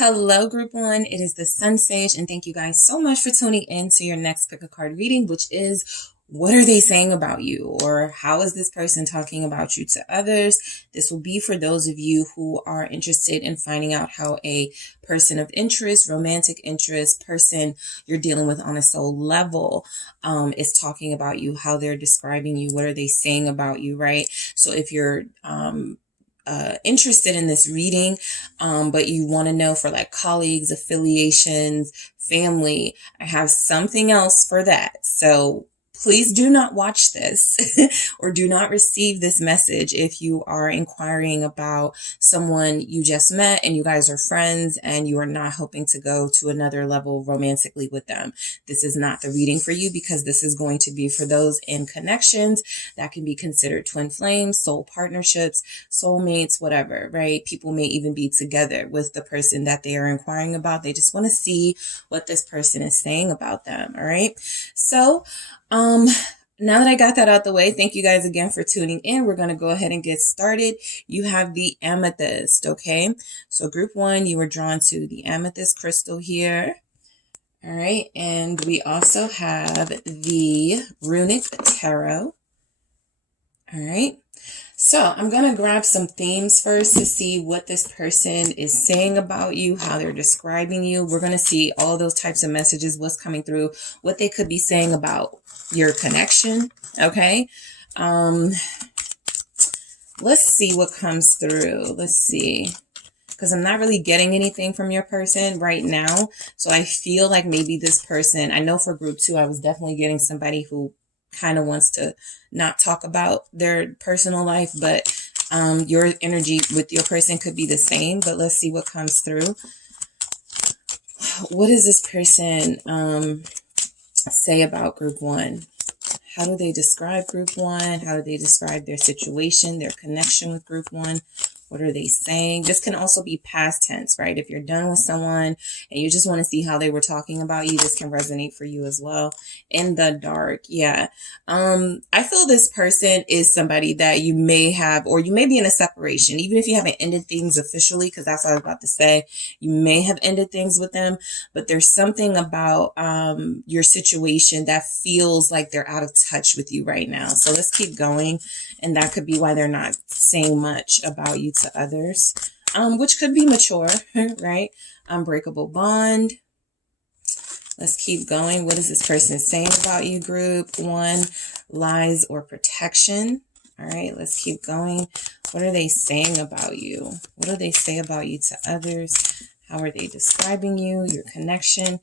Hello, group one. It is the SunSage, and thank you guys so much for tuning in to your next pick a card reading, which is what are they saying about you, or how is this person talking about you to others? This will be for those of you who are interested in finding out how a person of interest, romantic interest, person you're dealing with on a soul level is talking about you, how they're describing you, what are they saying about you, right? So if you're interested in this reading, but you want to know for like colleagues, affiliations, family, I have something else for that. So please do not watch this or do not receive this message if you are inquiring about someone you just met and you guys are friends and you are not hoping to go to another level romantically with them. This is not the reading for you, because this is going to be for those in connections that can be considered twin flames, soul partnerships, soulmates, whatever, right? People may even be together with the person that they are inquiring about. They just want to see what this person is saying about them. All right. So, now that I got that out the way, thank you guys again for tuning in. We're going to go ahead and get started. You have the amethyst, okay? So group one, you were drawn to the amethyst crystal here. All right. And we also have the Runic tarot. All right. So I'm going to grab some themes first to see what this person is saying about you, how they're describing you. We're going to see all those types of messages, what's coming through, what they could be saying about your connection. Okay. Let's see what comes through. Let's see. Because I'm not really getting anything from your person right now. So I feel like maybe this person, I know for group two, I was definitely getting somebody who kind of wants to not talk about their personal life, but your energy with your person could be the same. But let's see what comes through. What does this person say about group one? How do they describe group one? How do they describe their situation, their connection with group one? What are they saying? This can also be past tense, right? If you're done with someone and you just want to see how they were talking about you, this can resonate for you as well. In the dark, yeah. I feel this person is somebody that you may have, or you may be in a separation, even if you haven't ended things officially, because that's what I was about to say. You may have ended things with them, but there's something about your situation that feels like they're out of touch with you right now. So let's keep going. And that could be why they're not saying much about you to others, which could be mature, right? Unbreakable bond. Let's keep going. What is this person saying about you, group one? Lies or protection. All right, let's keep going. What are they saying about you? What do they say about you to others? How are they describing you, your connection?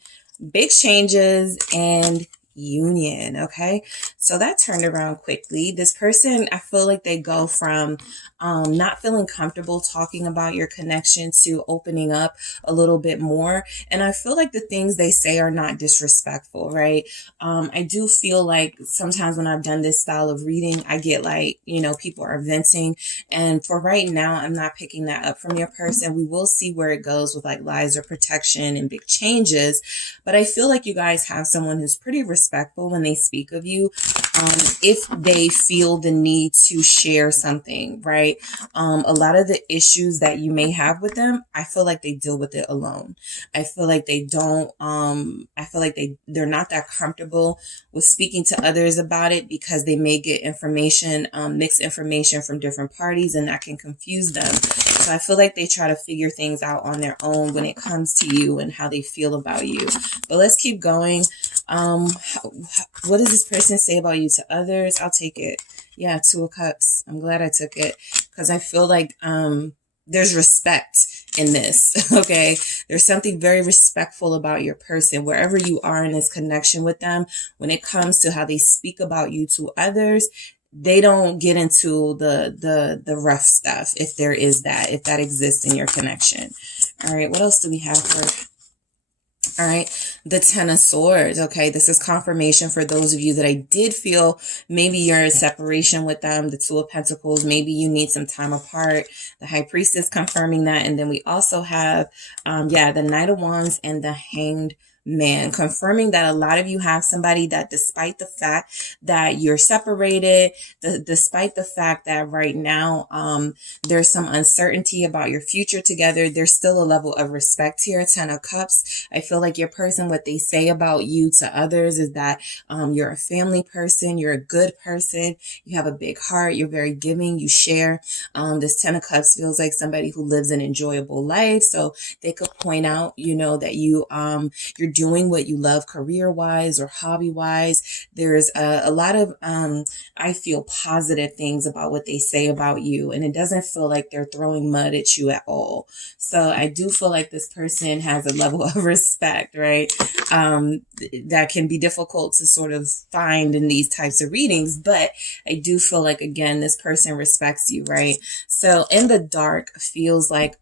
Big changes and union. Okay, so that turned around quickly. This person, I feel like they go from not feeling comfortable talking about your connection to opening up a little bit more. And I feel like the things they say are not disrespectful, right? I do feel like sometimes when I've done this style of reading, I get like, you know, people are venting. And for right now, I'm not picking that up from your person. We will see where it goes with like lies or protection and big changes. But I feel like you guys have someone who's pretty respectful when they speak of you. If they feel the need to share something, right? A lot of the issues that you may have with them, I feel like they deal with it alone. I feel like they don't, I feel like they're not that comfortable with speaking to others about it, because they may get information, mixed information from different parties, and that can confuse them. So I feel like they try to figure things out on their own when it comes to you and how they feel about you. But let's keep going. What does this person say about you to others? I'll take it. Yeah, Two of Cups. I'm glad I took it, because I feel like there's respect in this. Okay, there's something very respectful about your person wherever you are in this connection with them. When it comes to how they speak about you to others, they don't get into the rough stuff, if there is that, if that exists in your connection. All right, what else do we have for? All right, the Ten of Swords. Okay, this is confirmation for those of you that I did feel maybe you're in separation with them. The Two of Pentacles, maybe you need some time apart. The High Priestess confirming that. And then we also have, the Knight of Wands and the Hanged Man, confirming that a lot of you have somebody that despite the fact that you're separated, despite the fact that right now there's some uncertainty about your future together, there's still a level of respect here. 10 of Cups. I feel like your person, what they say about you to others is that you're a family person, you're a good person, you have a big heart, you're very giving, you share. This 10 of Cups feels like somebody who lives an enjoyable life, so they could point out, you know, that you're doing what you love career-wise or hobby-wise. There's a lot of, I feel positive things about what they say about you, and it doesn't feel like they're throwing mud at you at all. So I do feel like this person has a level of respect, right? That can be difficult to sort of find in these types of readings, but I do feel like, again, this person respects you, right? So in the dark feels like,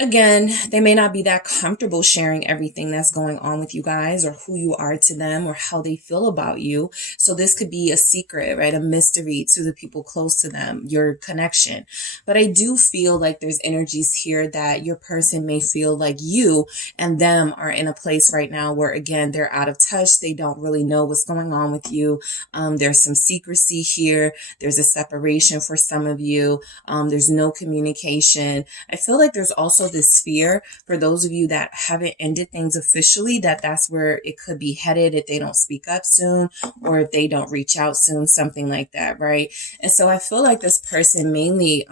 again, they may not be that comfortable sharing everything that's going on with you guys or who you are to them or how they feel about you. So this could be a secret, right? A mystery to the people close to them, your connection. But I do feel like there's energies here that your person may feel like you and them are in a place right now where, again, they're out of touch. They don't really know what's going on with you. There's some secrecy here. There's a separation for some of you. There's no communication. I feel like there's also this fear for those of you that haven't ended things officially, that's where it could be headed if they don't speak up soon or if they don't reach out soon, something like that, right? And so I feel like this person mainly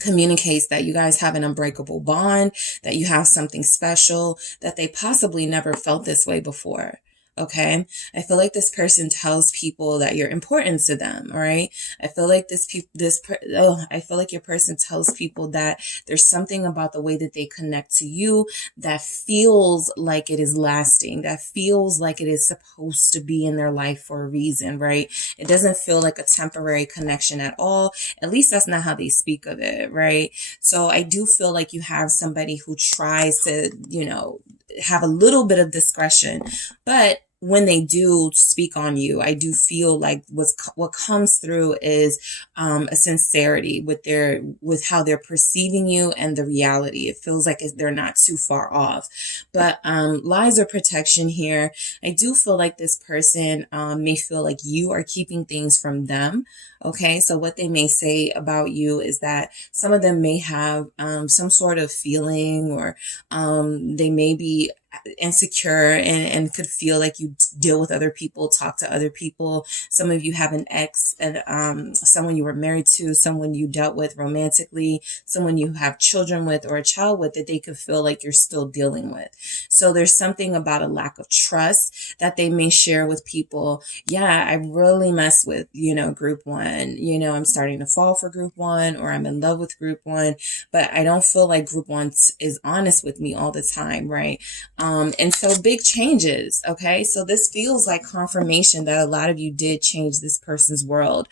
communicates that you guys have an unbreakable bond, that you have something special, that they possibly never felt this way before. Okay. I feel like this person tells people that you're important to them. All right. I feel like I feel like your person tells people that there's something about the way that they connect to you that feels like it is lasting, that feels like it is supposed to be in their life for a reason, right? It doesn't feel like a temporary connection at all. At least that's not how they speak of it, right? So I do feel like you have somebody who tries to, you know, have a little bit of discretion, but when they do speak on you, I do feel like what comes through is a sincerity with how they're perceiving you and the reality. It feels like they're not too far off. But lies or protection here, I do feel like this person may feel like you are keeping things from them. Okay, so what they may say about you is that some of them may have some sort of feeling, or they may be insecure and could feel like you deal with other people, talk to other people. Some of you have an ex and someone you were married to, someone you dealt with romantically, someone you have children with or a child with that they could feel like you're still dealing with. So there's something about a lack of trust that they may share with people. Yeah, I really mess with, you know, group one. You know, I'm starting to fall for group one, or I'm in love with group one, but I don't feel like group one is honest with me all the time, right? And so big changes. Okay. So this feels like confirmation that a lot of you did change this person's world.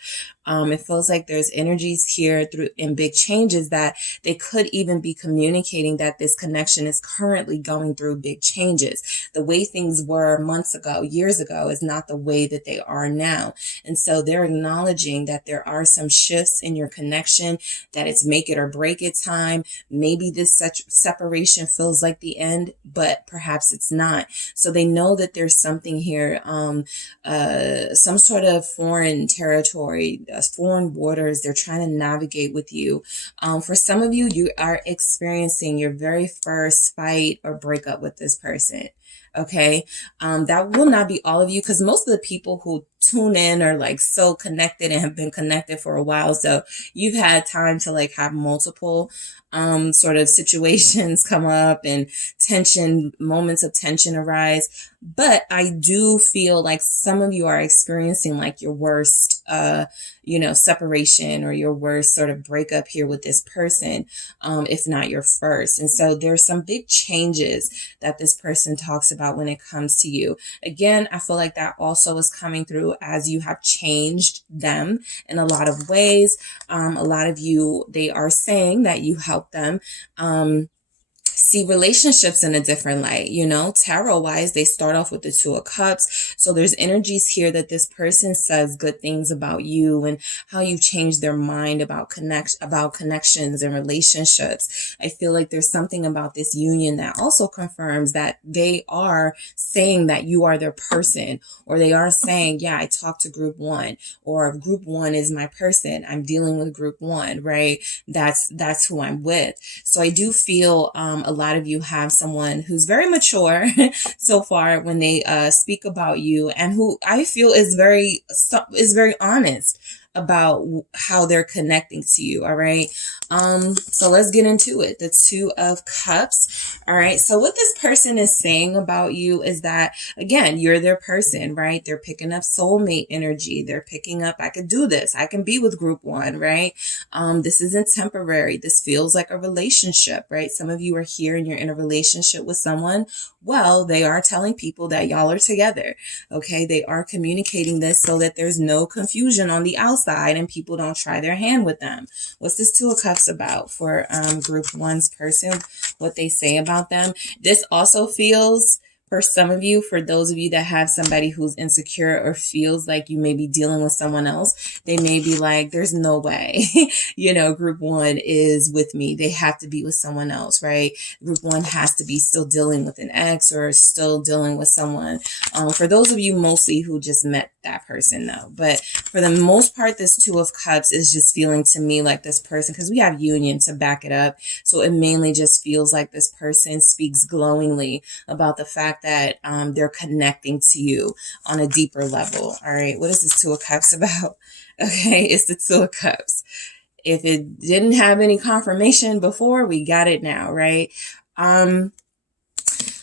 It feels like there's energies here in big changes that they could even be communicating that this connection is currently going through big changes. The way things were months ago, years ago, is not the way that they are now. And so they're acknowledging that there are some shifts in your connection, that it's make it or break it time. Maybe this such separation feels like the end, but perhaps it's not. So they know that there's something here, some sort of foreign territory, foreign waters they're trying to navigate with you. For some of you, you are experiencing your very first fight or breakup with this person. Okay. That will not be all of you, because most of the people who tune in are like so connected and have been connected for a while. So you've had time to like have multiple sort of situations come up and moments of tension arise. But I do feel like some of you are experiencing like your worst, separation or your worst sort of breakup here with this person, if not your first. And so there's some big changes that this person talks about when it comes to you. Again, I feel like that also is coming through as you have changed them in a lot of ways. A lot of you, they are saying that you help them see relationships in a different light. You know, tarot wise, they start off with the Two of Cups. So there's energies here that this person says good things about you and how you change their mind about connections and relationships. I feel like there's something about this union that also confirms that they are saying that you are their person, or they are saying, yeah, I talked to group one, or group one is my person. I'm dealing with group one, right? That's who I'm with. So I do feel a lot of you have someone who's very mature so far when they speak about you, and who I feel is very honest about how they're connecting to you. All right. So let's get into it. The Two of Cups. All right. So what this person is saying about you is that, again, you're their person, right? They're picking up soulmate energy. They're picking up, I could do this. I can be with group one, right? This isn't temporary. This feels like a relationship, right? Some of you are here and you're in a relationship with someone. Well, they are telling people that y'all are together. Okay. They are communicating this so that there's no confusion on the outside and people don't try their hand with them. What's this Two of Cups about for group one's person? What they say about them? This also feels, for some of you, for those of you that have somebody who's insecure or feels like you may be dealing with someone else, they may be like, there's no way, you know, group one is with me. They have to be with someone else, right? Group one has to be still dealing with an ex or still dealing with someone. For those of you mostly who just met that person though, but for the most part, this Two of Cups is just feeling to me like this person, because we have union to back it up. So it mainly just feels like this person speaks glowingly about the fact that they're connecting to you on a deeper level. All right. What is this Two of Cups about? Okay. It's the Two of Cups. If it didn't have any confirmation before, we got it now, right?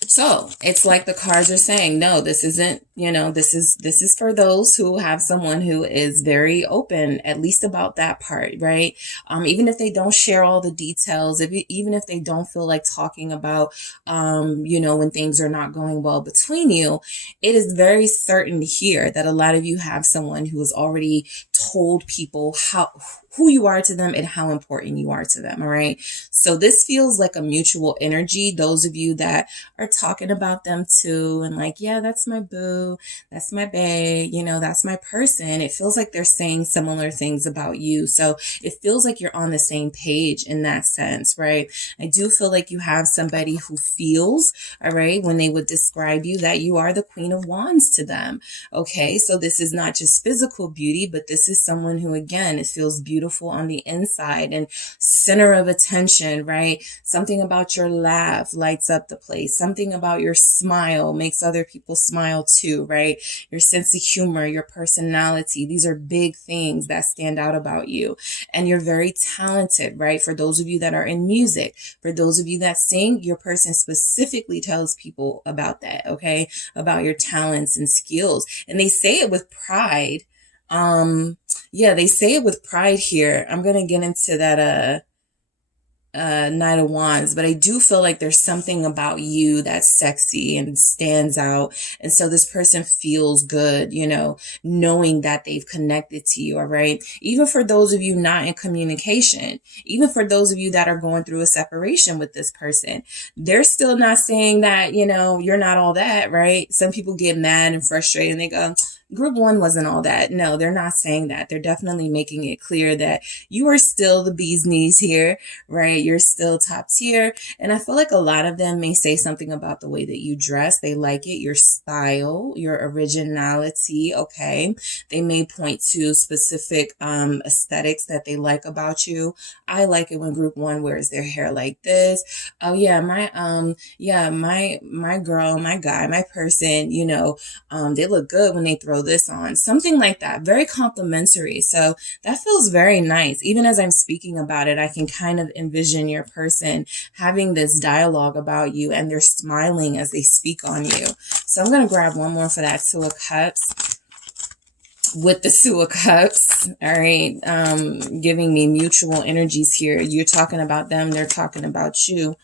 So it's like the cards are saying, no, this isn't, you know, this is for those who have someone who is very open, at least about that part, right? Even if they don't share all the details, even if they don't feel like talking about, you know, when things are not going well between you, it is very certain here that a lot of you have someone who has already told people who you are to them and how important you are to them. All right. So this feels like a mutual energy. Those of you that are talking about them too, and like, yeah, that's my boo, that's my bae, you know, that's my person. It feels like they're saying similar things about you. So it feels like you're on the same page in that sense, right? I do feel like you have somebody who feels, all right, when they would describe you, that you are the Queen of Wands to them. Okay. So this is not just physical beauty, but this is someone who, again, it feels beautiful on the inside and center of attention, right? Something about your laugh lights up the place. Something about your smile makes other people smile too, right? Your sense of humor, your personality. These are big things that stand out about you. And you're very talented, right? For those of you that are in music, for those of you that sing, your person specifically tells people about that, okay? About your talents and skills. And they say it with pride. Yeah, they say it with pride here. I'm going to get into that, Knight of Wands, but I do feel like there's something about you that's sexy and stands out. And so this person feels good, you know, knowing that they've connected to you. All right. Even for those of you not in communication, even for those of you that are going through a separation with this person, they're still not saying that, you know, you're not all that, right? Some people get mad and frustrated and they go, group one wasn't all that. No, they're not saying that. They're definitely making it clear that you are still the bee's knees here, right? You're still top tier. And I feel like a lot of them may say something about the way that you dress. They like it, your style, your originality. Okay. They may point to specific aesthetics that they like about you. I like it when group one wears their hair like this. Oh yeah, my girl, my guy, my person, you know, they look good when they throw this on, something like that. Very complimentary. So that feels very nice. Even as I'm speaking about it, I can kind of envision your person having this dialogue about you and they're smiling as they speak on you. So I'm going to grab one more for that Two of Cups. With the Two of Cups, all right, giving me mutual energies here. You're talking about them, they're talking about you.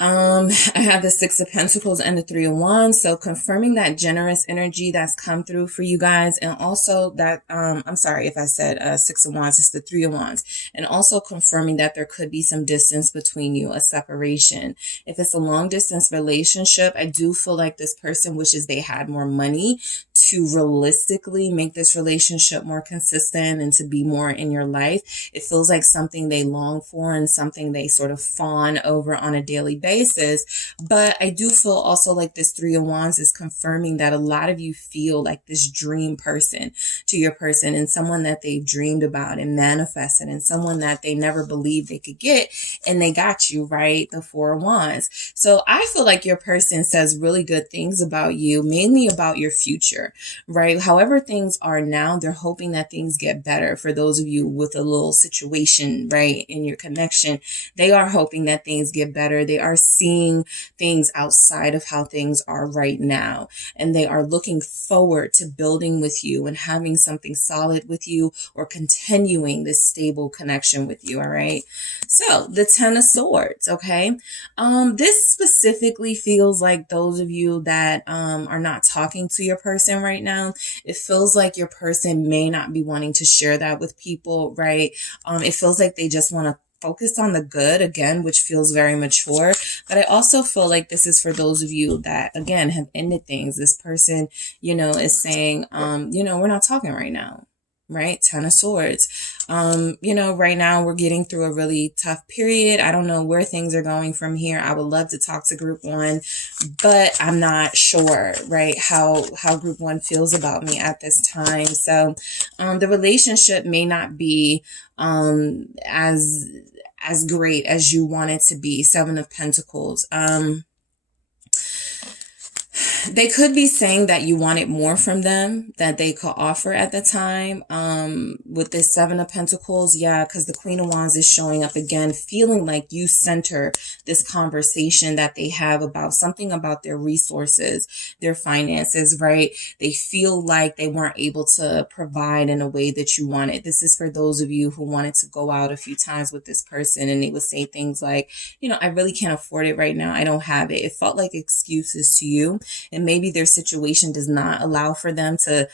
I have the Six of Pentacles and the Three of Wands. So confirming that generous energy that's come through for you guys. And also that, I'm sorry if I said Six of Wands, it's the Three of Wands. And also confirming that there could be some distance between you, a separation. If it's a long distance relationship, I do feel like this person wishes they had more money to realistically make this relationship more consistent and to be more in your life. It feels like something they long for and something they sort of fawn over on a daily basis. But I do feel also like this Three of Wands is confirming that a lot of you feel like this dream person to your person, and someone that they've dreamed about and manifested, and someone that they never believed they could get, and they got you, right? The Four of Wands. So I feel like your person says really good things about you, mainly about your future, right? However things are now, they're hoping that things get better. For those of you with a little situation, right, in your connection, they are hoping that things get better. They are seeing things outside of how things are right now, and they are looking forward to building with you and having something solid with you, or continuing this stable connection with you. All right. So the Ten of Swords. Okay. This specifically feels like those of you that are not talking to your person right now. It feels like your person may not be wanting to share that with people, right? It feels like they just want to focus on the good again, which feels very mature. But I also feel like this is for those of you that, again, have ended things. This person, is saying, we're not talking right now. Right? Ten of Swords. Right now we're getting through a really tough period. I don't know where things are going from here. I would love to talk to Group 1, but I'm not sure, right, how Group 1 feels about me at this time. So the relationship may not be as great as you want it to be. Seven of Pentacles. They could be saying that you wanted more from them that they could offer at the time. With this Seven of Pentacles, yeah, because the Queen of Wands is showing up again, feeling like you center this conversation that they have about something about their resources, their finances, right? They feel like they weren't able to provide in a way that you wanted. This is for those of you who wanted to go out a few times with this person, and they would say things like, I really can't afford it right now. I don't have it. It felt like excuses to you. And maybe their situation does not allow for them to,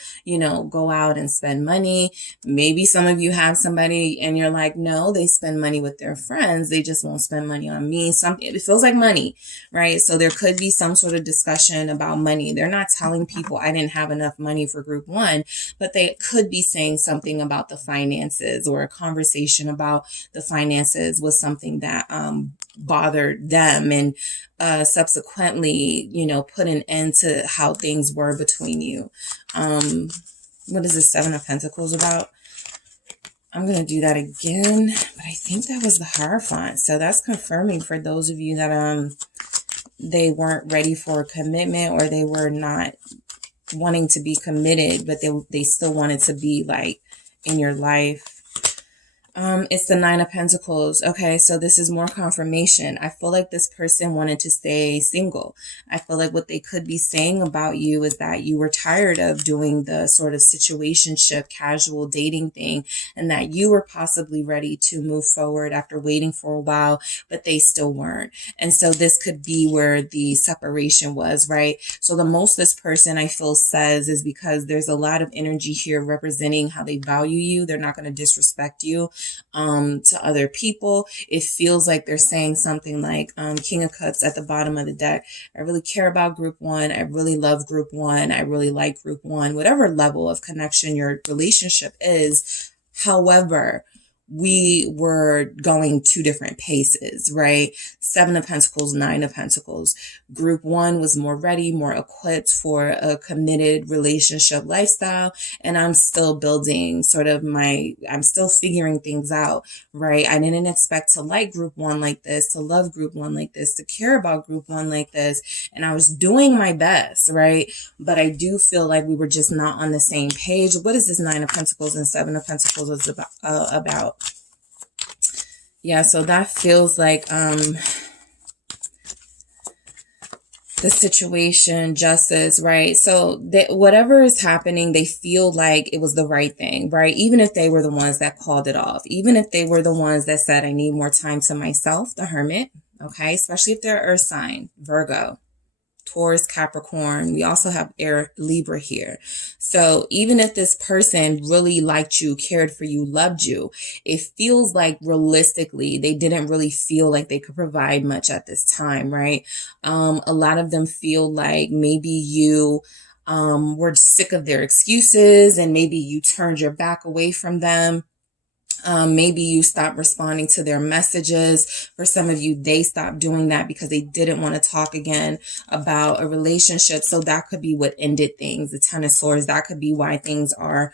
go out and spend money. Maybe some of you have somebody and you're like, no, they spend money with their friends. They just won't spend money on me. It feels like money, right? So there could be some sort of discussion about money. They're not telling people I didn't have enough money for Group 1, but they could be saying something about the finances, or a conversation about the finances was something that bothered them, and subsequently, put an end to how things were between you. What is the Seven of Pentacles about? I'm going to do that again, but I think that was the Hierophant. So that's confirming for those of you that they weren't ready for a commitment, or they were not wanting to be committed, but they still wanted to be like in your life. It's the Nine of Pentacles. Okay, so this is more confirmation. I feel like this person wanted to stay single. I feel like what they could be saying about you is that you were tired of doing the sort of situationship, casual dating thing, and that you were possibly ready to move forward after waiting for a while, but they still weren't. And so this could be where the separation was, right? So the most this person, I feel, says is because there's a lot of energy here representing how they value you. They're not going to disrespect you to other people. It feels like they're saying something like, King of Cups at the bottom of the deck. I really care about Group 1. I really love Group 1. I really like Group 1, whatever level of connection your relationship is. However, we were going two different paces, right? Seven of Pentacles, Nine of Pentacles. Group 1 was more ready, more equipped for a committed relationship lifestyle. And I'm still building I'm still figuring things out, right? I didn't expect to like Group 1 like this, to love Group 1 like this, to care about Group 1 like this. And I was doing my best, right? But I do feel like we were just not on the same page. What is this Nine of Pentacles and Seven of Pentacles about? Yeah, so that feels like the situation, justice, right? So whatever is happening, they feel like it was the right thing, right? Even if they were the ones that called it off, even if they were the ones that said, I need more time to myself, the Hermit, okay? Especially if they're earth sign, Virgo, Taurus, Capricorn. We also have air Libra here. So even if this person really liked you, cared for you, loved you, it feels like realistically they didn't really feel like they could provide much at this time, right? A lot of them feel like maybe you were sick of their excuses and maybe you turned your back away from them. Maybe you stopped responding to their messages. For some of you, they stopped doing that because they didn't want to talk again about a relationship. So that could be what ended things. The Ten of Swords, that could be why things are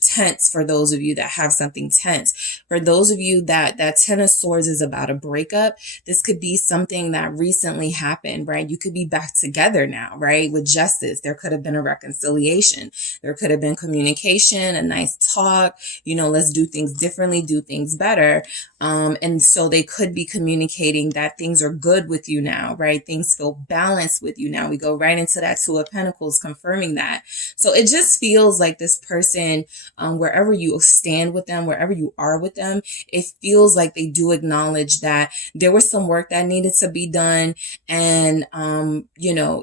tense for those of you that have something tense. For those of you that Ten of Swords is about a breakup, this could be something that recently happened, right? You could be back together now, right? With justice. There could have been a reconciliation. There could have been communication, a nice talk, let's do things differently, do things better. And so they could be communicating that things are good with you now, right? Things feel balanced with you now. We go right into that Two of Pentacles confirming that. So it just feels like this person, wherever you stand with them, wherever you are with them, it feels like they do acknowledge that there was some work that needed to be done. And,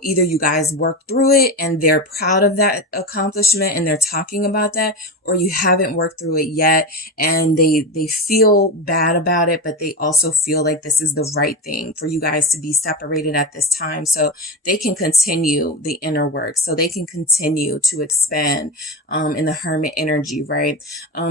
either you guys worked through it and they're proud of that accomplishment and they're talking about that, or you haven't worked through it yet and they feel bad about it, but they also feel like this is the right thing for you guys to be separated at this time so they can continue the inner work, so they can continue to expand in the Hermit energy, right?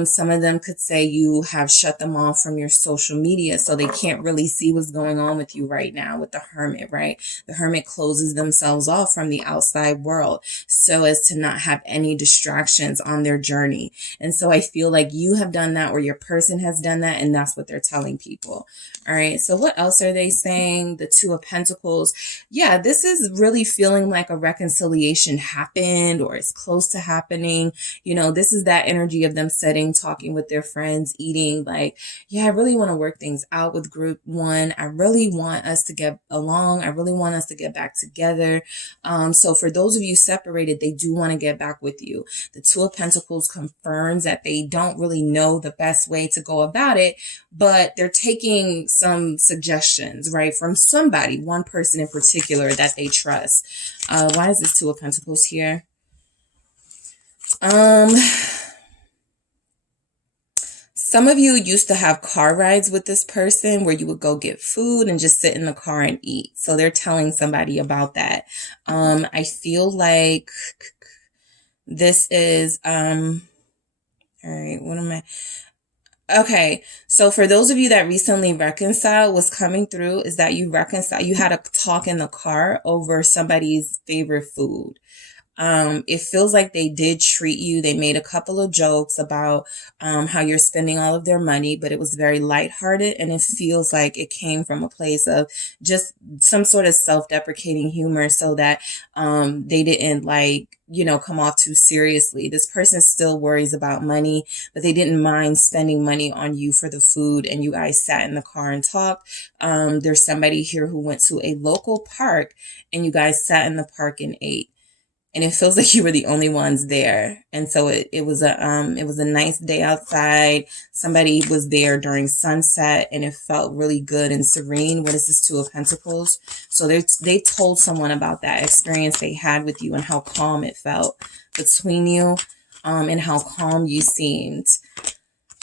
Some of them could say you have shut them off from your social media, so they can't really see what's going on with you right now with the Hermit, right? The Hermit closes themselves off from the outside world so as to not have any distractions on their journey. And so I feel like you have done that, or your person has done that, and that's what they're telling people. All right. So what else are they saying? The Two of Pentacles. Yeah, this is really feeling like a reconciliation happened or is close to happening. This is that energy of them sitting, talking with their friends, eating, like, yeah, I really want to work things out with group one. I really want us to get along. I really want us to get back together. So for those of you separated, they do want to get back with you. The Two of Pentacles confirms that they don't really know the best way to go about it, but they're taking some suggestions, right, from somebody, one person in particular that they trust. Why is this Two of Pentacles here? Some of you used to have car rides with this person where you would go get food and just sit in the car and eat. So they're telling somebody about that. I feel like this is, all right, what am I? Okay, so for those of you that recently reconciled, what's coming through is that you had a talk in the car over somebody's favorite food. It feels like they did treat you. They made a couple of jokes about how you're spending all of their money, but it was very lighthearted, and it feels like it came from a place of just some sort of self-deprecating humor so that they didn't come off too seriously. This person still worries about money, but they didn't mind spending money on you for the food, and you guys sat in the car and talked. There's somebody here who went to a local park and you guys sat in the park and ate. And it feels like you were the only ones there. And so it was a nice day outside. Somebody was there during sunset and it felt really good and serene. What is this Two of Pentacles? So they told someone about that experience they had with you and how calm it felt between you, and how calm you seemed.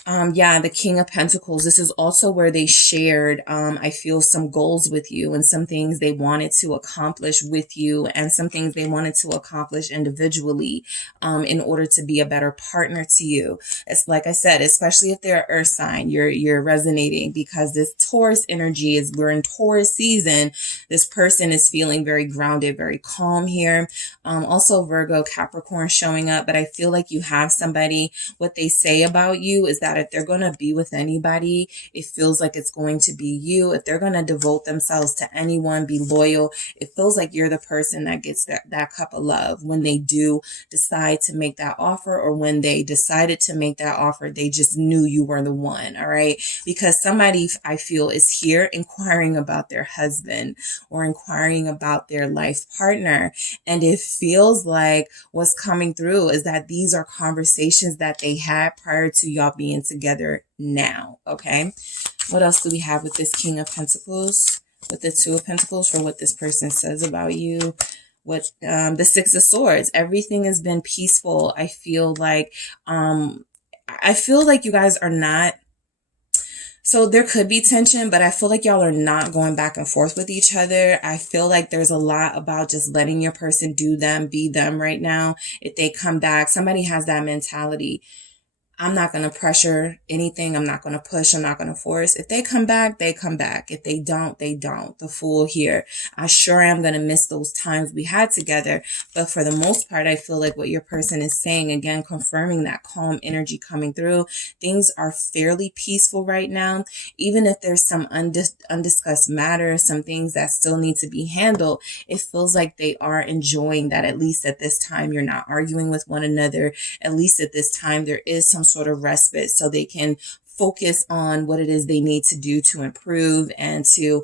The King of Pentacles. This is also where they shared, I feel, some goals with you and some things they wanted to accomplish with you and some things they wanted to accomplish individually, in order to be a better partner to you. It's like I said, especially if they're Earth sign, you're resonating because this Taurus energy we're in Taurus season. This person is feeling very grounded, very calm here. Also Virgo, Capricorn showing up, but I feel like you have somebody. What they say about you is that if they're going to be with anybody, it feels like it's going to be you. If they're going to devote themselves to anyone, be loyal, it feels like you're the person that gets that cup of love when they do decide to make that offer, or when they decided to make that offer, they just knew you were the one. All right. Because somebody, I feel, is here inquiring about their husband or inquiring about their life partner. And it feels like what's coming through is that these are conversations that they had prior to y'all being together now. Okay. What else do we have with this King of Pentacles? With the Two of Pentacles for what this person says about you. What the Six of Swords. Everything has been peaceful. I feel like you guys are not. So there could be tension, but I feel like y'all are not going back and forth with each other. I feel like there's a lot about just letting your person do them, be them right now. If they come back, somebody has that mentality. I'm not going to pressure anything. I'm not going to push. I'm not going to force. If they come back, they come back. If they don't, they don't. The Fool here. I sure am going to miss those times we had together. But for the most part, I feel like what your person is saying, again, confirming that calm energy coming through. Things are fairly peaceful right now. Even if there's some undiscussed matters, some things that still need to be handled, it feels like they are enjoying that. At least at this time, you're not arguing with one another. At least at this time, there is some sort of respite so they can focus on what it is they need to do to improve and to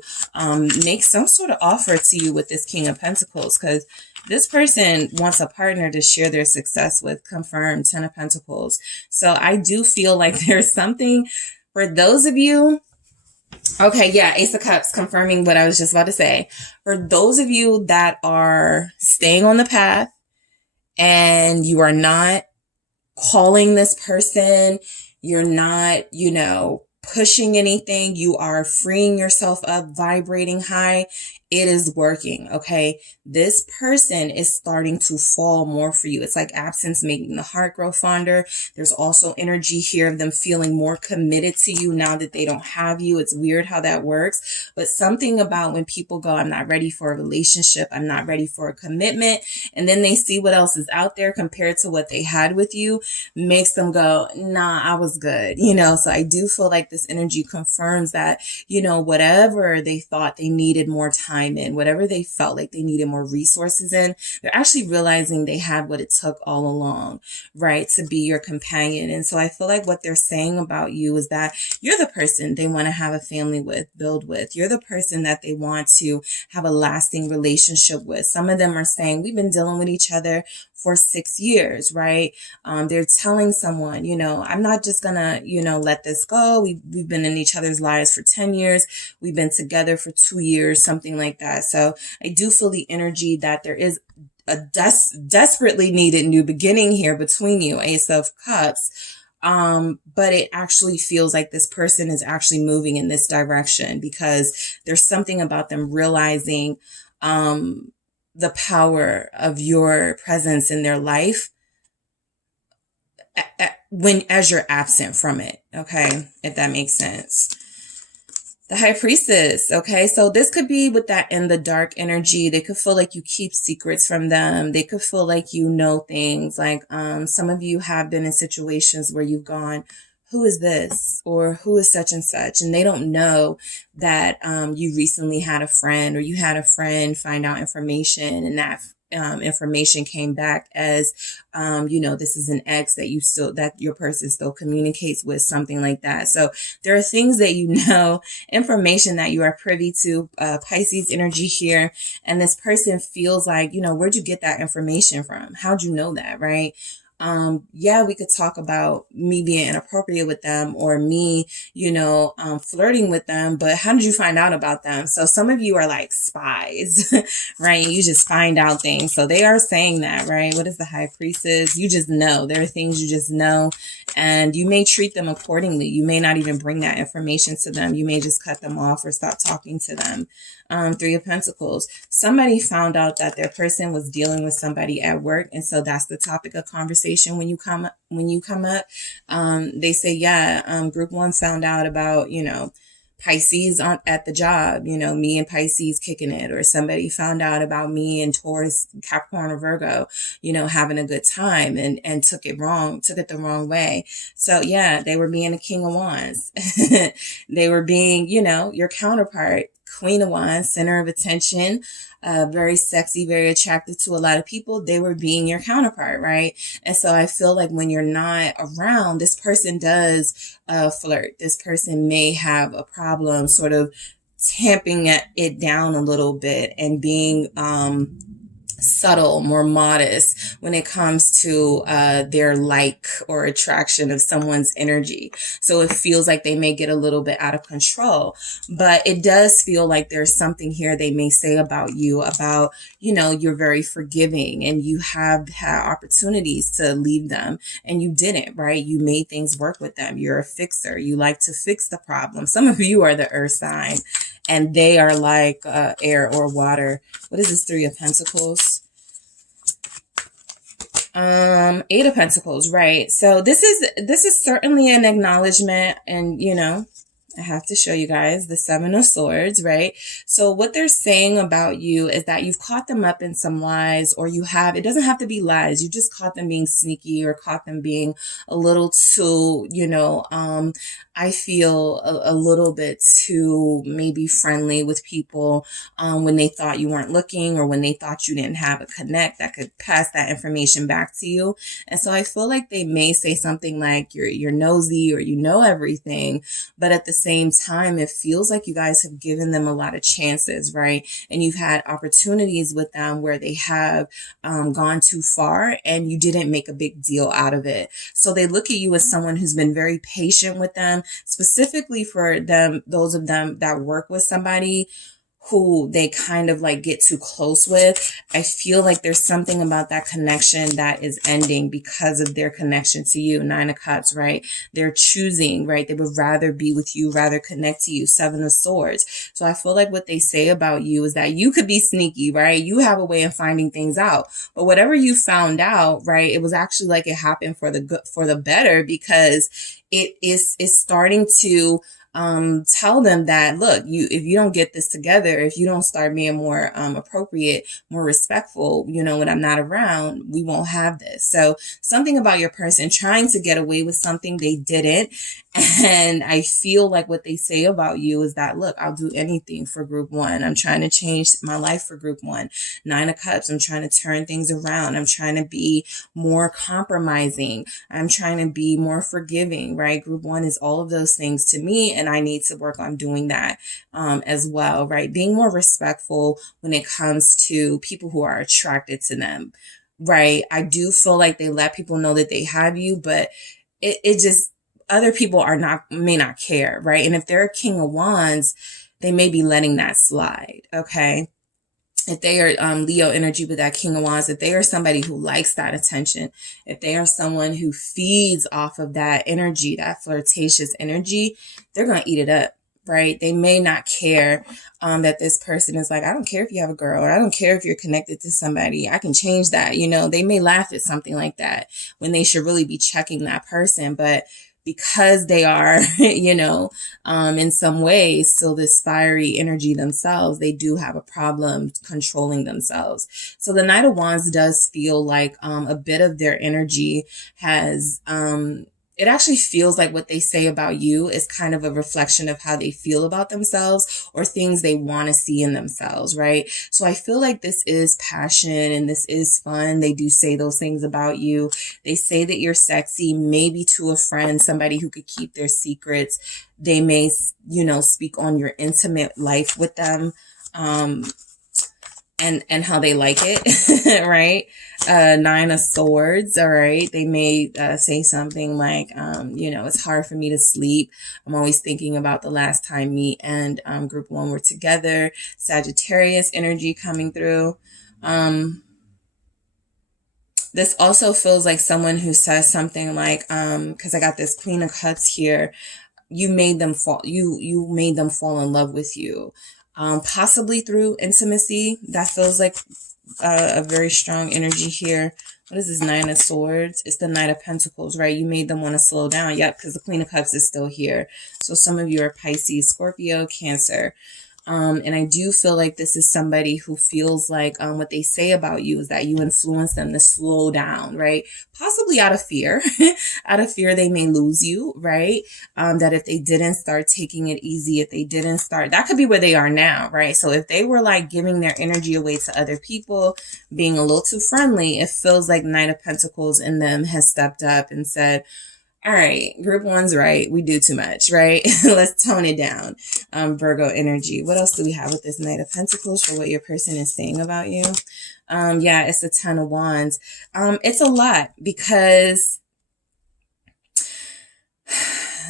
make some sort of offer to you with this King of Pentacles, because this person wants a partner to share their success with. Confirmed, Ten of Pentacles. So I do feel like there's something for those of you. Okay, yeah, Ace of Cups, confirming what I was just about to say. For those of you that are staying on the path and you are not calling this person, you're not, pushing anything, you are freeing yourself up, vibrating high, it is working, okay? This person is starting to fall more for you. It's like absence making the heart grow fonder. There's also energy here of them feeling more committed to you now that they don't have you. It's weird how that works, but something about when people go, I'm not ready for a relationship, I'm not ready for a commitment, and then they see what else is out there compared to what they had with you, makes them go, nah, I was good, So I do feel like this energy confirms that, whatever they thought they needed more time in, whatever they felt like they needed more resources in, they're actually realizing they had what it took all along, right, to be your companion. And so I feel like what they're saying about you is that you're the person they want to have a family with, build with. You're the person that they want to have a lasting relationship with. Some of them are saying, we've been dealing with each other for 6 years, right? They're telling someone, I'm not just gonna, let this go. We've been in each other's lives for 10 years. We've been together for 2 years, something like that. So I do feel the energy that there is a desperately needed new beginning here between you, Ace of Cups. But it actually feels like this person is actually moving in this direction because there's something about them realizing, the power of your presence in their life as you're absent from it. Okay. If that makes sense. The High Priestess. Okay. So this could be with that in the dark energy. They could feel like you keep secrets from them. They could feel like you know things. Like, some of you have been in situations where you've gone, who is this? Or who is such and such? And they don't know that you recently had a friend, or you had a friend find out information, and that information came back as, this is an ex that your person still communicates with, something like that. So there are things that information that you are privy to, Pisces energy here. And this person feels like, where'd you get that information from? How'd you know that, right? We could talk about me being inappropriate with them, or me, flirting with them, but how did you find out about them? So some of you are like spies, right? You just find out things. So they are saying that, right? What is the High Priestess? You just know. There are things you just know, and you may treat them accordingly. You may not even bring that information to them. You may just cut them off or stop talking to them. Three of Pentacles. Somebody found out that their person was dealing with somebody at work, and so that's the topic of conversation when you come up. They say, group one found out about, Pisces at the job, me and Pisces kicking it, or somebody found out about me and Taurus, Capricorn, or Virgo, having a good time and took it the wrong way. So yeah, they were being a King of Wands. They were being, your counterpart, Queen of Wands, center of attention, very sexy, very attractive to a lot of people. They were being your counterpart, right? And so I feel like when you're not around, this person does flirt. This person may have a problem sort of tamping it down a little bit and being subtle, more modest when it comes to their like or attraction of someone's energy. So it feels like they may get a little bit out of control, but it does feel like there's something here they may say about you, about, you know, you're very forgiving and you have had opportunities to leave them and you didn't, right? You made things work with them. You're a fixer. You like to fix the problem. Some of you are the earth sign and they are like air or water. What is this? 3 of Pentacles. 8 of Pentacles, right? So this is certainly an acknowledgement, and you know, I have to show you guys the 7 of Swords, right? So what they're saying about you is that you've caught them up in some lies, or you have, it doesn't have to be lies. You just caught them being sneaky or caught them being a little too, you know, I feel a little bit too maybe friendly with people when they thought you weren't looking, or when they thought you didn't have a connect that could pass that information back to you. And so I feel like they may say something like you're nosy or you know everything, but at the same time, it feels like you guys have given them a lot of chances, right? And you've had opportunities with them where they have gone too far and you didn't make a big deal out of it. So they look at you as someone who's been very patient with them, specifically for them, those of them that work with somebody who they kind of like get too close with. I feel like there's something about that connection that is ending because of their connection to you. 9 of Cups, right? They're choosing, right? They would rather be with you, rather connect to you. 7 of Swords. So I feel like what they say about you is that you could be sneaky, right? You have a way of finding things out, but whatever you found out, right? It was actually like it happened for the good, for the better, because it's starting to tell them that, look, if you don't get this together, if you don't start being more appropriate, more respectful, you know, when I'm not around, we won't have this. So something about your person trying to get away with something they didn't. And I feel like what they say about you is that, look, I'll do anything for group 1. I'm trying to change my life for group 1. 9 of Cups. I'm trying to turn things around. I'm trying to be more compromising. I'm trying to be more forgiving, right? Group 1 is all of those things to me. And I need to work on doing that as well, right? Being more respectful when it comes to people who are attracted to them, right? I do feel like they let people know that they have you, but it just, other people may not care, right? And if they're a King of Wands, they may be letting that slide, okay? If they are Leo energy with that King of Wands, if they are somebody who likes that attention, if they are someone who feeds off of that energy, that flirtatious energy, they're going to eat it up, right? They may not care that this person is like, I don't care if you have a girl, or I don't care if you're connected to somebody, I can change that. You know, they may laugh at something like that when they should really be checking that person. But because they are, you know, in some ways still this fiery energy themselves, they do have a problem controlling themselves. So the Knight of Wands does feel like a bit of their energy has it actually feels like what they say about you is kind of a reflection of how they feel about themselves, or things they want to see in themselves, right? So I feel like this is passion and this is fun. They do say those things about you. They say that you're sexy, maybe to a friend, somebody who could keep their secrets. They may, you know, speak on your intimate life with them. And how they like it, right? 9 of Swords, all right? They may say something like, you know, it's hard for me to sleep. I'm always thinking about the last time me and group 1 were together. Sagittarius energy coming through. This also feels like someone who says something like, because I got this Queen of Cups here. You made them fall in love with you. Possibly through intimacy. That feels like a very strong energy here. What is this 9 of Swords? It's the Knight of Pentacles, right? You made them want to slow down. Yep, because the Queen of Cups is still here. So some of you are Pisces, Scorpio, Cancer. And I do feel like this is somebody who feels like what they say about you is that you influence them to slow down, right? Possibly out of fear. Out of fear they may lose you, right? That if they didn't start taking it easy, if they didn't start, that could be where they are now, right? So if they were like giving their energy away to other people, being a little too friendly, it feels like Knight of Pentacles in them has stepped up and said, All right, group one's right. We do too much, right? Let's tone it down. Virgo energy. What else do we have with this Knight of Pentacles for what your person is saying about you? Yeah, it's the Ten of Wands. It's a lot because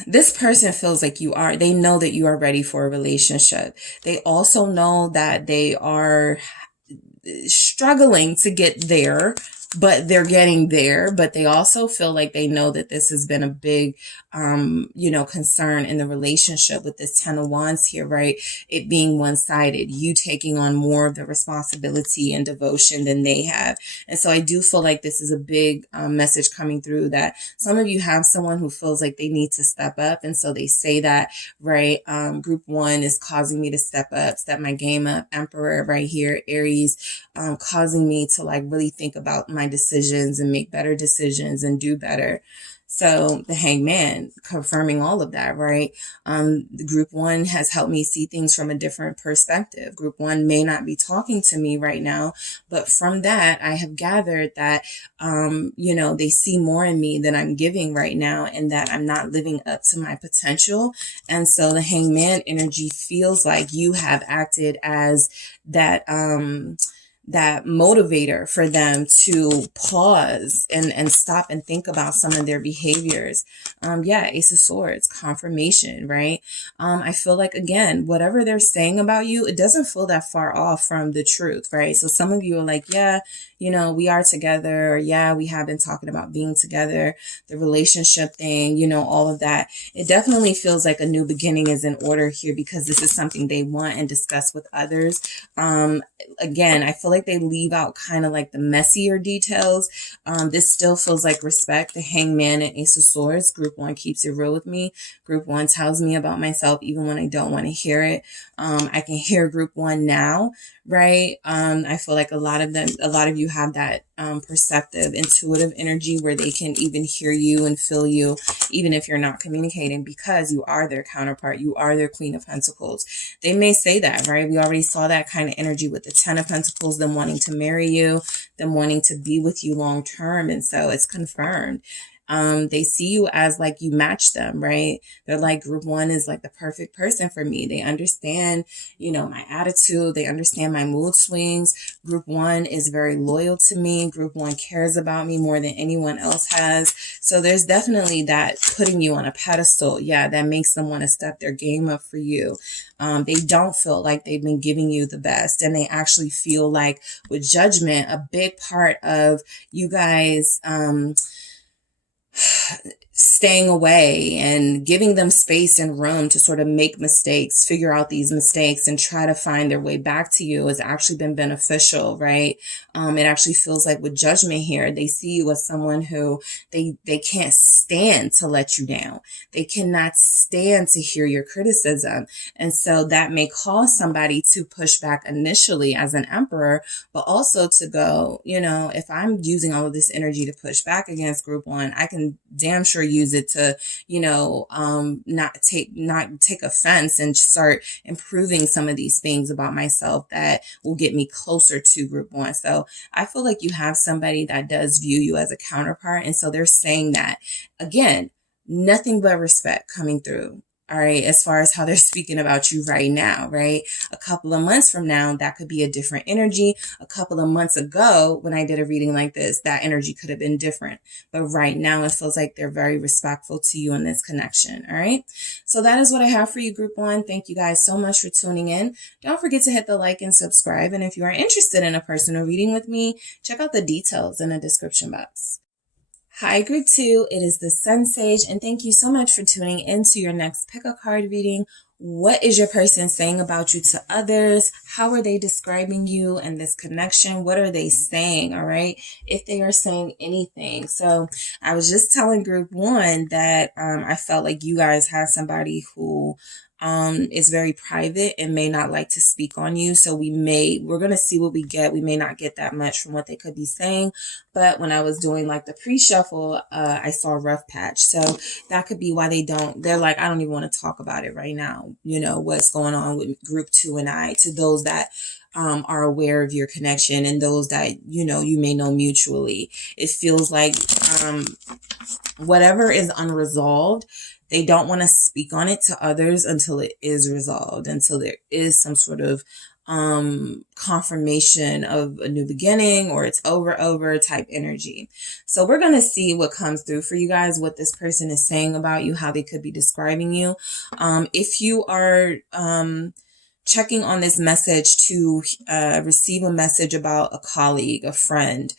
this person feels like they know that you are ready for a relationship. They also know that they are struggling to get there, but they're getting there. But they also feel like they know that this has been a big, concern in the relationship with this Ten of Wands here, right? It being one-sided, you taking on more of the responsibility and devotion than they have. And so I do feel like this is a big message coming through, that some of you have someone who feels like they need to step up. And so they say that, right? Group one is causing me to step my game up. Emperor right here, Aries, causing me to like really think about my decisions and make better decisions and do better. So the Hangman confirming all of that, right? The group one has helped me see things from a different perspective. Group one may not be talking to me right now, but from that, I have gathered that, they see more in me than I'm giving right now, and that I'm not living up to my potential. And so the Hangman energy feels like you have acted as that motivator for them to pause and stop and think about some of their behaviors. Ace of Swords, confirmation, right? I feel like, again, whatever they're saying about you, it doesn't feel that far off from the truth, right? So some of you are like, yeah, we are together, or yeah, we have been talking about being together, the relationship thing, all of that. It definitely feels like a new beginning is in order here, because this is something they want and discuss with others. Again, I feel like they leave out kind of like the messier details. This still feels like respect. The Hangman and Ace of Swords. Group one keeps it real with me. Group one tells me about myself even when I don't want to hear it. I can hear group one now, right? I feel like a lot of you have that perceptive, intuitive energy where they can even hear you and feel you, even if you're not communicating, because you are their counterpart. You are their Queen of Pentacles. They may say that, right? We already saw that kind of energy with the Ten of Pentacles, them wanting to marry you, them wanting to be with you long term. And so it's confirmed. They see you as like you match them, right? They're like, group one is like the perfect person for me. They understand, my attitude. They understand my mood swings. Group one is very loyal to me. Group one cares about me more than anyone else has. So there's definitely that putting you on a pedestal. Yeah, that makes them want to step their game up for you. They don't feel like they've been giving you the best, and they actually feel like with Judgment, a big part of you guys, staying away and giving them space and room to sort of make mistakes, figure out these mistakes and try to find their way back to you has actually been beneficial, right? It actually feels like with Judgment here, they see you as someone who they can't stand to let you down. They cannot stand to hear your criticism. And so that may cause somebody to push back initially as an Emperor, but also to go, if I'm using all of this energy to push back against group one, I can damn sure use it to, not take offense and start improving some of these things about myself that will get me closer to group one. So I feel like you have somebody that does view you as a counterpart. And so they're saying that, again, nothing but respect coming through. All right, as far as how they're speaking about you right now, right? A couple of months from now, that could be a different energy. A couple of months ago, when I did a reading like this, that energy could have been different. But right now, it feels like they're very respectful to you in this connection. All right. So that is what I have for you, group one. Thank you guys so much for tuning in. Don't forget to hit the like and subscribe. And if you are interested in a personal reading with me, check out the details in the description box. Hi, group two. It is the SunSage, and thank you so much for tuning into your next pick a card reading. What is your person saying about you to others? How are they describing you and this connection? What are they saying? All right. If they are saying anything. So I was just telling group one that I felt like you guys have somebody who is very private and may not like to speak on you. So we're going to see what we get. We may not get that much from what they could be saying. But when I was doing like the pre-shuffle, I saw a rough patch. So that could be why they're like, I don't even want to talk about it right now. What's going on with group two and I, to those that are aware of your connection and those that, you may know mutually. It feels like Whatever is unresolved, they don't want to speak on it to others until it is resolved, until there is some sort of confirmation of a new beginning, or it's over type energy. So we're going to see what comes through for you guys, what this person is saying about you, how they could be describing you. If you are checking on this message to receive a message about a colleague, a friend,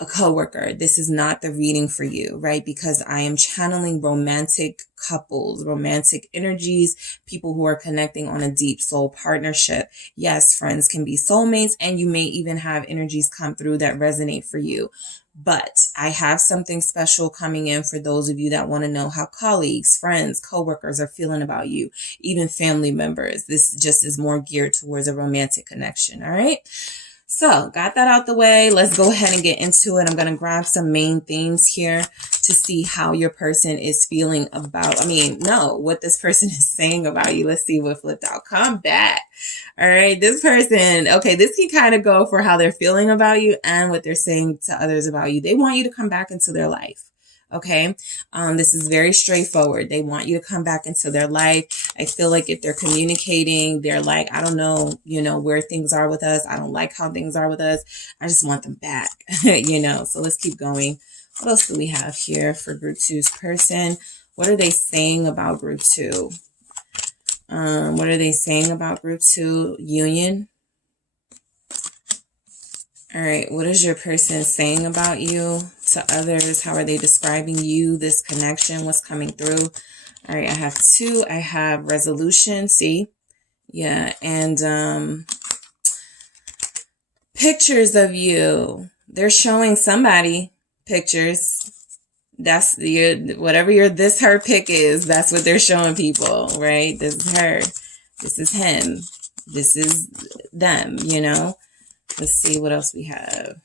a coworker, this is not the reading for you, right? Because I am channeling romantic couples, romantic energies, people who are connecting on a deep soul partnership. Yes, friends can be soulmates, and you may even have energies come through that resonate for you. But I have something special coming in for those of you that want to know how colleagues, friends, coworkers are feeling about you, even family members. This just is more geared towards a romantic connection. All right. So got that out the way. Let's go ahead and get into it. I'm going to grab some main themes here to see how your person is feeling about, what this person is saying about you. Let's see what flipped out. Come back. All right. This person, okay, this can kind of go for how they're feeling about you and what they're saying to others about you. They want you to come back into their life. Okay. This is very straightforward. They want you to come back into their life. I feel like if they're communicating, they're like, I don't know, where things are with us. I don't like how things are with us. I just want them back, so let's keep going. What else do we have here for group two's person? What are they saying about group two? What are they saying about group two? Union. All right, what is your person saying about you to others? How are they describing you, this connection? What's coming through? All right, I have two. I have resolution, see? Yeah, and pictures of you. They're showing somebody pictures. That's whatever your this her pick is, that's what they're showing people, right? This is her. This is him. This is them, Let's see what else we have.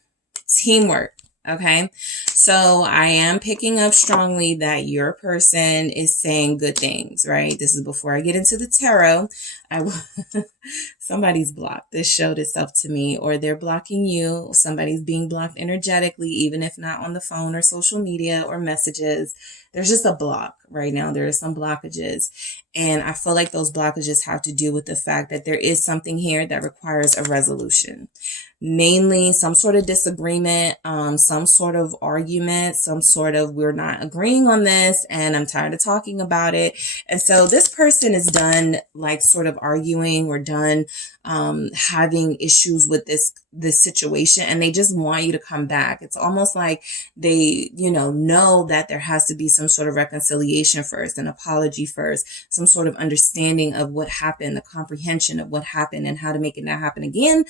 Teamwork. Okay. So I am picking up strongly that your person is saying good things, right? This is before I get into the tarot. Somebody's blocked. This showed itself to me, or they're blocking you. Somebody's being blocked energetically, even if not on the phone or social media or messages. There's just a block right now. There are some blockages. And I feel like those blockages have to do with the fact that there is something here that requires a resolution. Mainly some sort of disagreement, some sort of argument, some sort of we're not agreeing on this and I'm tired of talking about it. And so this person is done like sort of arguing, or done having issues with this situation, and they just want you to come back. It's almost like they, know that there has to be some sort of reconciliation first, an apology first, some sort of understanding of what happened, the comprehension of what happened and how to make it not happen again.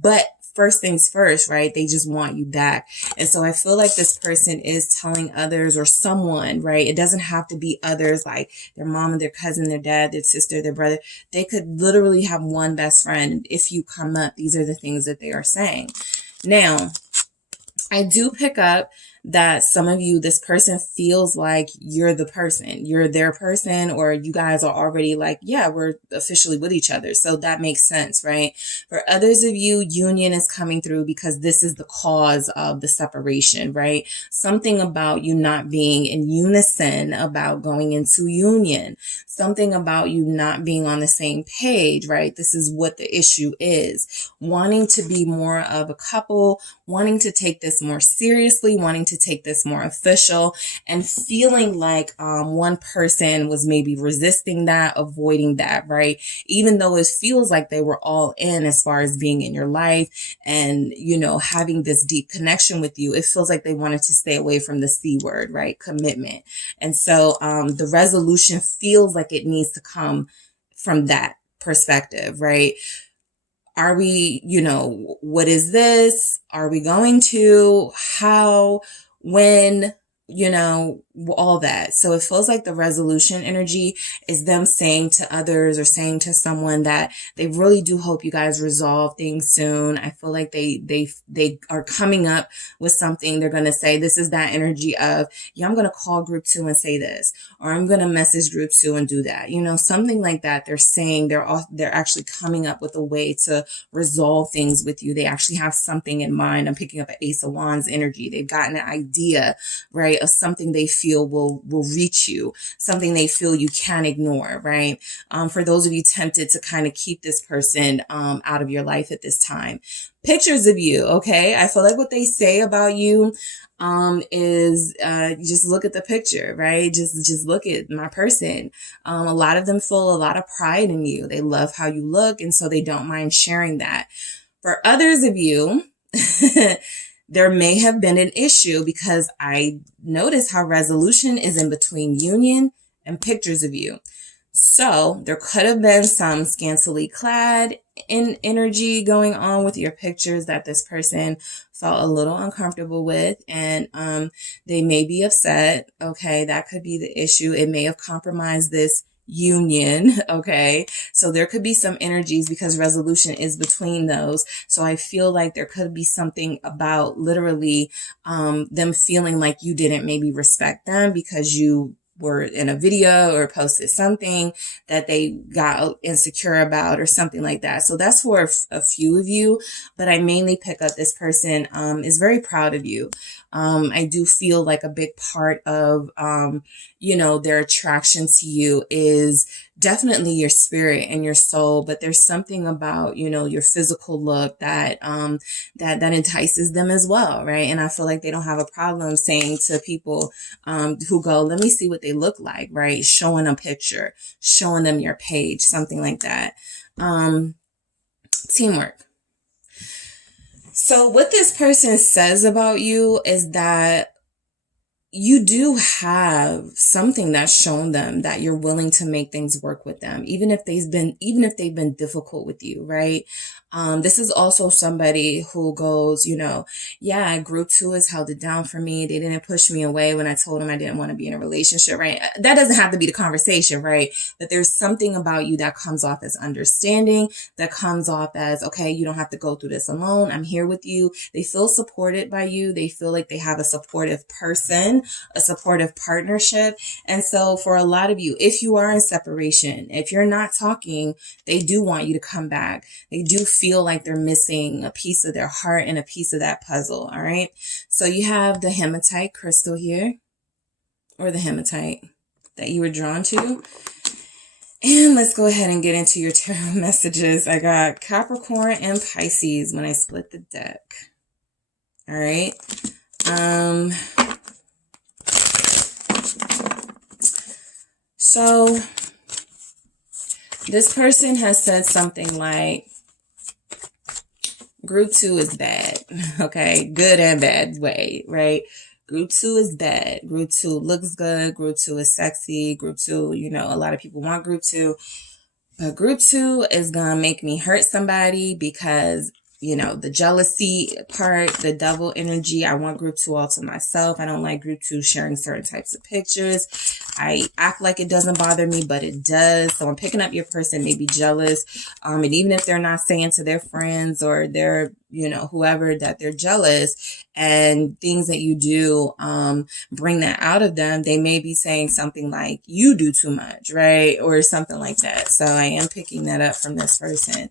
But first things first, right? They just want you back. And so I feel like this person is telling others, or someone, right? It doesn't have to be others, like their mom, their cousin, their dad, their sister, their brother. They could literally have one best friend. If you come up, these are the things that they are saying. Now, I do pick up that some of you, this person feels like you're the person, you're their person, or you guys are already like, yeah, we're officially with each other. So that makes sense, right? For others of you, union is coming through because this is the cause of the separation, right? Something about you not being in unison about going into union, something about you not being on the same page, right? This is what the issue is. Wanting to be more of a couple, wanting to take this more seriously, wanting to take this more official, and feeling like one person was maybe resisting that, avoiding that, right? Even though it feels like they were all in as far as being in your life and, having this deep connection with you, it feels like they wanted to stay away from the C word, right? Commitment. And so the resolution feels like it needs to come from that perspective, right? Are we, what is this? Are we going to? How? When? All that. So it feels like the resolution energy is them saying to others, or saying to someone, that they really do hope you guys resolve things soon. I feel like they are coming up with something. They're going to say, this is that energy of, yeah, I'm going to call group two and say this, or I'm going to message group two and do that. Something like that. They're saying they're actually coming up with a way to resolve things with you. They actually have something in mind. I'm picking up an Ace of Wands energy. They've got an idea, right, of something they feel will reach you, something they feel you can't ignore, right? For those of you tempted to kind of keep this person out of your life at this time. Pictures of you, okay? I feel like what they say about you is just look at the picture, right? Just look at my person. A lot of them feel a lot of pride in you. They love how you look, and so they don't mind sharing that. For others of you, there may have been an issue because I notice how resolution is in between union and pictures of you. So there could have been some scantily clad in energy going on with your pictures that this person felt a little uncomfortable with, and they may be upset. Okay, that could be the issue. It may have compromised this union. Okay, so there could be some energies because resolution is between those. So I feel like there could be something about literally them feeling like you didn't maybe respect them because you were in a video or posted something that they got insecure about or something like that. So that's for a few of you, but I mainly pick up this person is very proud of you. I do feel like a big part of, their attraction to you is definitely your spirit and your soul, but there's something about, your physical look that entices them as well, right? And I feel like they don't have a problem saying to people who go, let me see what they look like, right? Showing a picture, showing them your page, something like that. Teamwork. So what this person says about you is that you do have something that's shown them that you're willing to make things work with them, even if they've been difficult with you, right? This is also somebody who goes, yeah, group 2 has held it down for me. They didn't push me away when I told them I didn't want to be in a relationship, right? That doesn't have to be the conversation, right? But there's something about you that comes off as understanding, that comes off as, okay, you don't have to go through this alone. I'm here with you. They feel supported by you. They feel like they have a supportive person, a supportive partnership. And so for a lot of you, if you are in separation, if you're not talking, they do want you to come back. They do feel like they're missing a piece of their heart and a piece of that puzzle. All right. So you have the hematite crystal here, or the hematite that you were drawn to. And let's go ahead and get into your tarot messages. I got Capricorn and Pisces when I split the deck. All right. So this person has said something like, group 2 is bad. Okay. Good and bad way, right? Group 2 is bad. Group 2 looks good. Group 2 is sexy. Group 2, a lot of people want group 2. But group 2 is going to make me hurt somebody because, the jealousy part, the devil energy. I want group 2 all to myself. I don't like group 2 sharing certain types of pictures. I act like it doesn't bother me, but it does. So I'm picking up your person may be jealous. And even if they're not saying to their friends or their, whoever that they're jealous and things that you do, bring that out of them, they may be saying something like, you do too much, right? Or something like that. So I am picking that up from this person.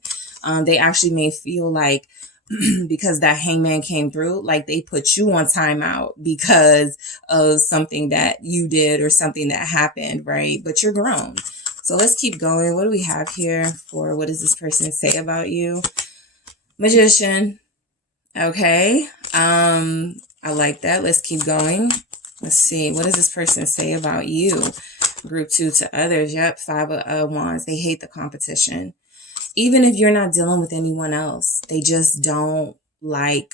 They actually may feel like, because that hangman came through, like they put you on timeout because of something that you did or something that happened, right? But you're grown. So let's keep going. What do we have here for what does this person say about you? Magician. Okay. I like that. Let's keep going. Let's see. What does this person say about you? Group 2 to others. Yep. 5 of Wands. They hate the competition. Even if you're not dealing with anyone else, they just don't like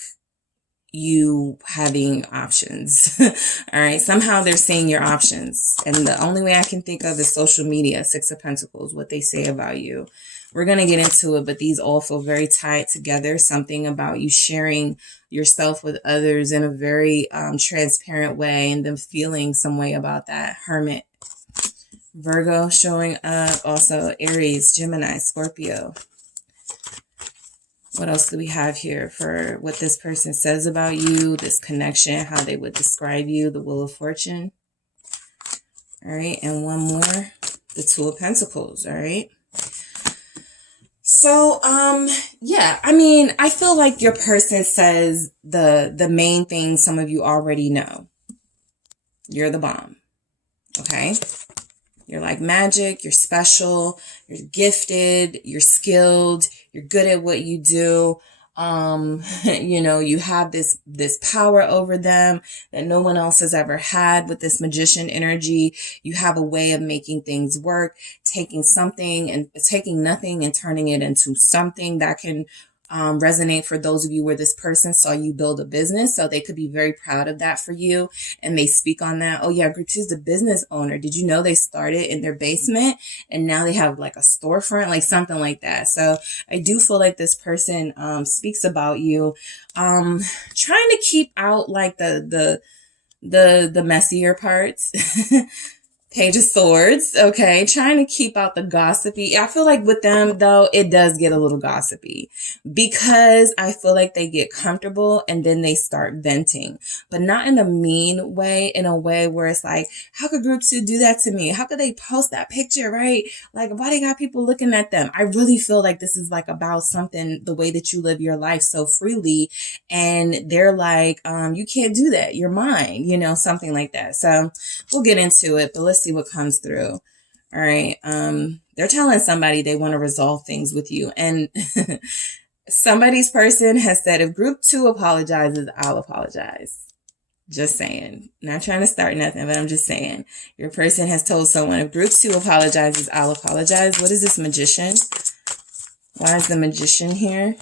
you having options. All right. Somehow they're seeing your options. And the only way I can think of is social media, 6 of Pentacles, what they say about you. We're going to get into it, but these all feel very tied together. Something about you sharing yourself with others in a very transparent way and them feeling some way about that. Hermit. Virgo showing up. Also Aries, Gemini, Scorpio. What else do we have here for what this person says about you, this connection, how they would describe you, the Wheel of Fortune. All right. And one more, the 2 of Pentacles. All right. So, yeah, I feel like your person says the main thing some of you already know. You're the bomb. Okay? You're like magic, you're special, you're gifted, you're skilled, you're good at what you do. You know, you have this power over them that no one else has ever had with this magician energy. You have a way of making things work, taking nothing and turning it into something that can resonate for those of you where this person saw you build a business. So they could be very proud of that for you. And they speak on that. Oh yeah, Group 2 is the business owner. Did you know they started in their basement and now they have like a storefront, like something like that. So I do feel like this person speaks about you, trying to keep out like the messier parts. Page of Swords, okay, trying to keep out the gossipy. I feel like with them, though, it does get a little gossipy because I feel like they get comfortable and then they start venting, but not in a mean way, in a way where it's like, how could Group 2 do that to me? How could they post that picture, right? Like, why they got people looking at them? I really feel like this is like about something, the way that you live your life so freely, and they're like, you can't do that. You're mine, you know, something like that. So we'll get into it, but let's see what comes through. All right. They're telling somebody they want to resolve things with you. And somebody's person has said, if Group 2 apologizes, I'll apologize. Just saying. Not trying to start nothing, but I'm just saying. Your person has told someone, if Group 2 apologizes, I'll apologize. What is this Magician? Why is the Magician here?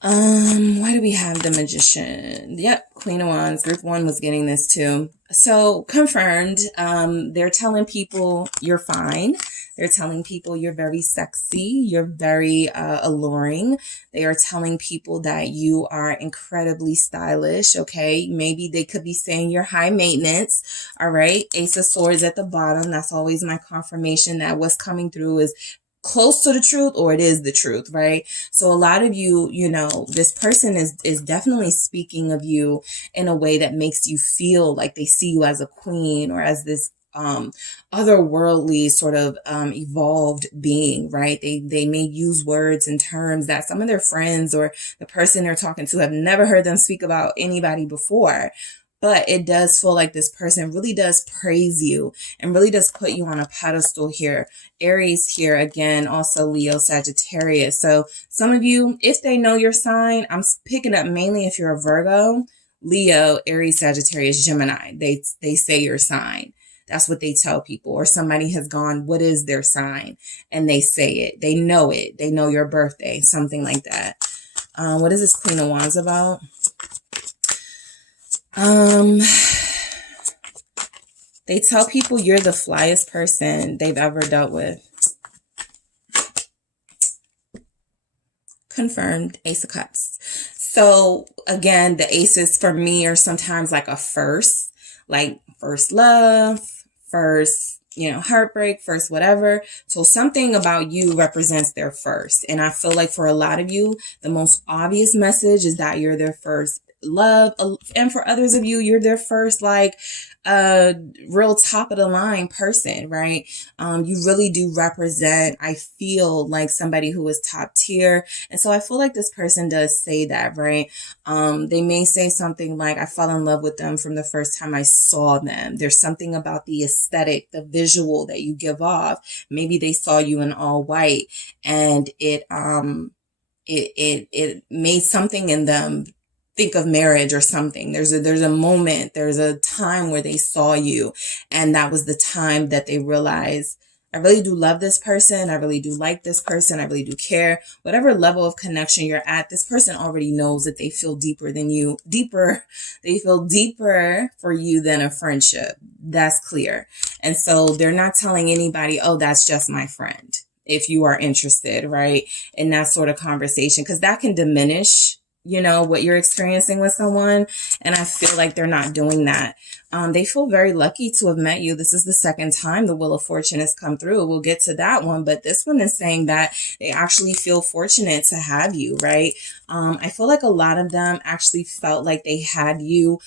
Why do we have the Magician? Yep, Queen of Wands. Group 1 was getting this too. So confirmed. They're telling people you're fine. They're telling people you're very sexy. You're very alluring. They are telling people that you are incredibly stylish. Okay, maybe they could be saying you're high maintenance. All right, Ace of Swords at the bottom. That's always my confirmation that what's coming through is close to the truth or it is the truth, right? So a lot of you, you know, this person is definitely speaking of you in a way that makes you feel like they see you as a queen or as this otherworldly sort of evolved being, right? They may use words and terms that some of their friends or the person they're talking to have never heard them speak about anybody before. But it does feel like this person really does praise you and really does put you on a pedestal here. Aries here again, also Leo, Sagittarius. So some of you, if they know your sign, I'm picking up mainly if you're a Virgo, Leo, Aries, Sagittarius, Gemini. They say your sign. That's what they tell people. Or somebody has gone, what is their sign? And they say it. They know it. They know your birthday, something like that. What is this Queen of Wands about? They tell people you're the flyest person they've ever dealt with. Confirmed. Ace of Cups. So again, the aces for me are sometimes like a first, like first love, first, you know, heartbreak, first whatever. So something about you represents their first. And I feel like for a lot of you, the most obvious message is that you're their first love. And for others of you, you're their first, like, real top of the line person, right? You really do represent, I feel like somebody who is top tier. And so I feel like this person does say that, right? They may say something like, I fell in love with them from the first time I saw them. There's something about the aesthetic, the visual that you give off. Maybe they saw you in all white and it made something in them think of marriage or something. There's a moment, there's a time where they saw you and that was the time that they realized, I really do love this person. I really do like this person. I really do care. Whatever level of connection you're at, this person already knows that they feel deeper than you, they feel deeper for you than a friendship. That's clear. And so they're not telling anybody, oh, that's just my friend. If you are interested, right? In that sort of conversation, because that can diminish, you know, what you're experiencing with someone. And I feel like they're not doing that. They feel very lucky to have met you. This is the second time the Wheel of Fortune has come through. We'll get to that one, but this one is saying that they actually feel fortunate to have you, right? I feel like a lot of them actually felt like they had you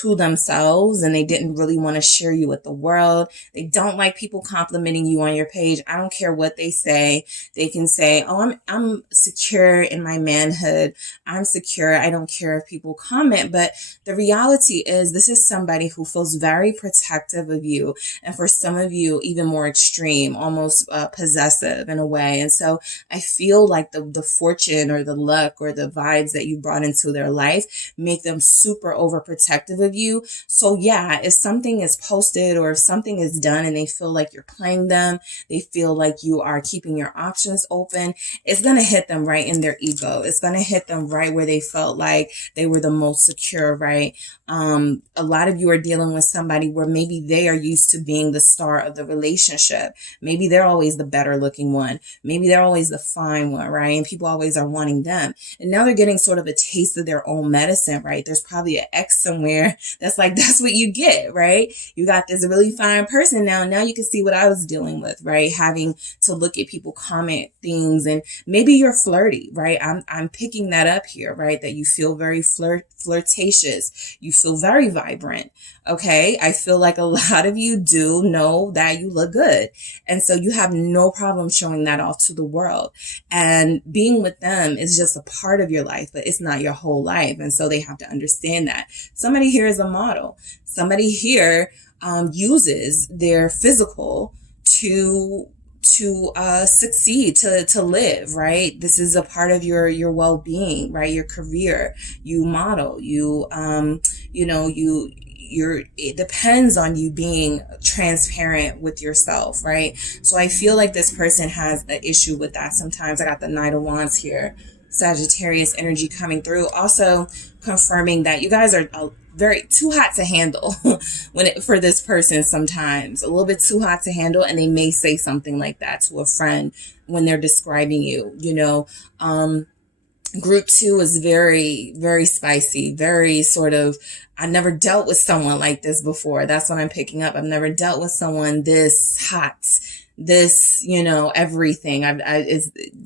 to themselves and they didn't really want to share you with the world. They don't like people complimenting you on your page. I don't care what they say. They can say, oh, I'm secure in my manhood. I'm secure insecure. I don't care if people comment, but the reality is this is somebody who feels very protective of you. And for some of you, even more extreme, almost possessive in a way. And so I feel like the fortune or the luck or the vibes that you brought into their life make them super overprotective of you. So yeah, if something is posted or if something is done and they feel like you're playing them, they feel like you are keeping your options open, it's going to hit them right in their ego. It's going to hit them right where they felt like they were the most secure, right? A lot of you are dealing with somebody where maybe they are used to being the star of the relationship. Maybe they're always the better looking one. Maybe they're always the fine one, right? And people always are wanting them. And now they're getting sort of a taste of their own medicine, right? There's probably an ex somewhere that's like, that's what you get, right? You got this really fine person now. Now you can see what I was dealing with, right? Having to look at people comment things, and maybe you're flirty, right? I'm picking that up here, right? That you feel very flirtatious. You feel very vibrant. Okay. I feel like a lot of you do know that you look good. And so you have no problem showing that off to the world. And being with them is just a part of your life, but it's not your whole life. And so they have to understand that. Somebody here is a model. Somebody here uses their physical to succeed, to live, right? This is a part of your well-being, right? Your career, you model, it depends on you being transparent with yourself, right? So I feel like this person has an issue with that. Sometimes I got the Knight of Wands here, Sagittarius energy coming through, also confirming that you guys are very too hot to handle for this person, sometimes a little bit too hot to handle. And they may say something like that to a friend when they're describing you, Group 2 is very, very spicy, very sort of, I never dealt with someone like this before. That's what I'm picking up. I've never dealt with someone this hot, this, everything.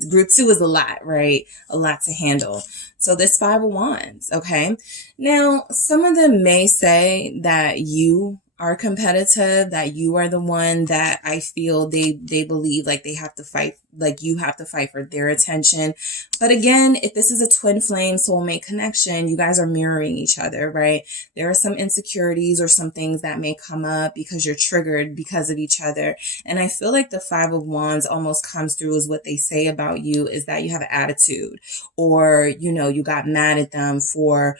Group 2 is a lot, right? A lot to handle. So this 5 of Wands, okay? Now, some of them may say that you are competitive, that you are the one that I feel they believe like they have to fight, like you have to fight for their attention. But again, if this is a twin flame soulmate connection, you guys are mirroring each other, right? There are some insecurities or some things that may come up because you're triggered because of each other. And I feel like the 5 of Wands almost comes through as what they say about you is that you have an attitude, or, you got mad at them for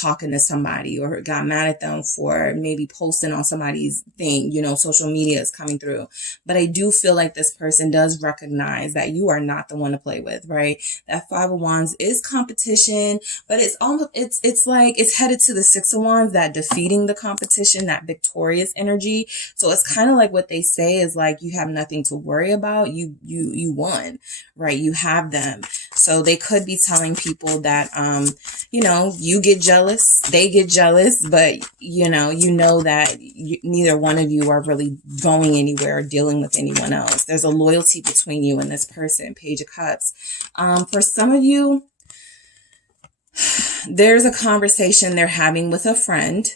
talking to somebody, or got mad at them for maybe posting on somebody's thing, social media is coming through. But I do feel like this person does recognize that you are not the one to play with, right? That 5 of Wands is competition, but it's almost, it's like it's headed to the 6 of Wands, that defeating the competition, that victorious energy. So it's kind of like what they say is like, you have nothing to worry about. You won, right? You have them. So they could be telling people that, you get jealous, they get jealous, but you know that neither one of you are really going anywhere or dealing with anyone else. There's a loyalty between you and this person. Page of Cups. For some of you, there's a conversation they're having with a friend,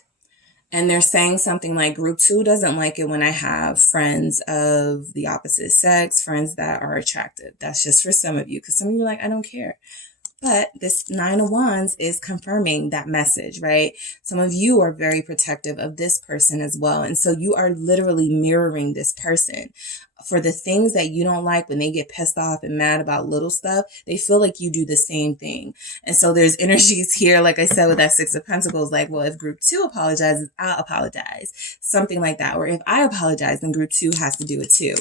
and they're saying something like, Group 2 doesn't like it when I have friends of the opposite sex, friends that are attractive. That's just for some of you, because some of you are like, I don't care. But this 9 of Wands is confirming that message, right? Some of you are very protective of this person as well. And so you are literally mirroring this person. For the things that you don't like, when they get pissed off and mad about little stuff, they feel like you do the same thing. And so there's energies here, like I said, with that 6 of Pentacles, like, well, if Group 2 apologizes, I'll apologize. Something like that. Or if I apologize, then Group 2 has to do it too.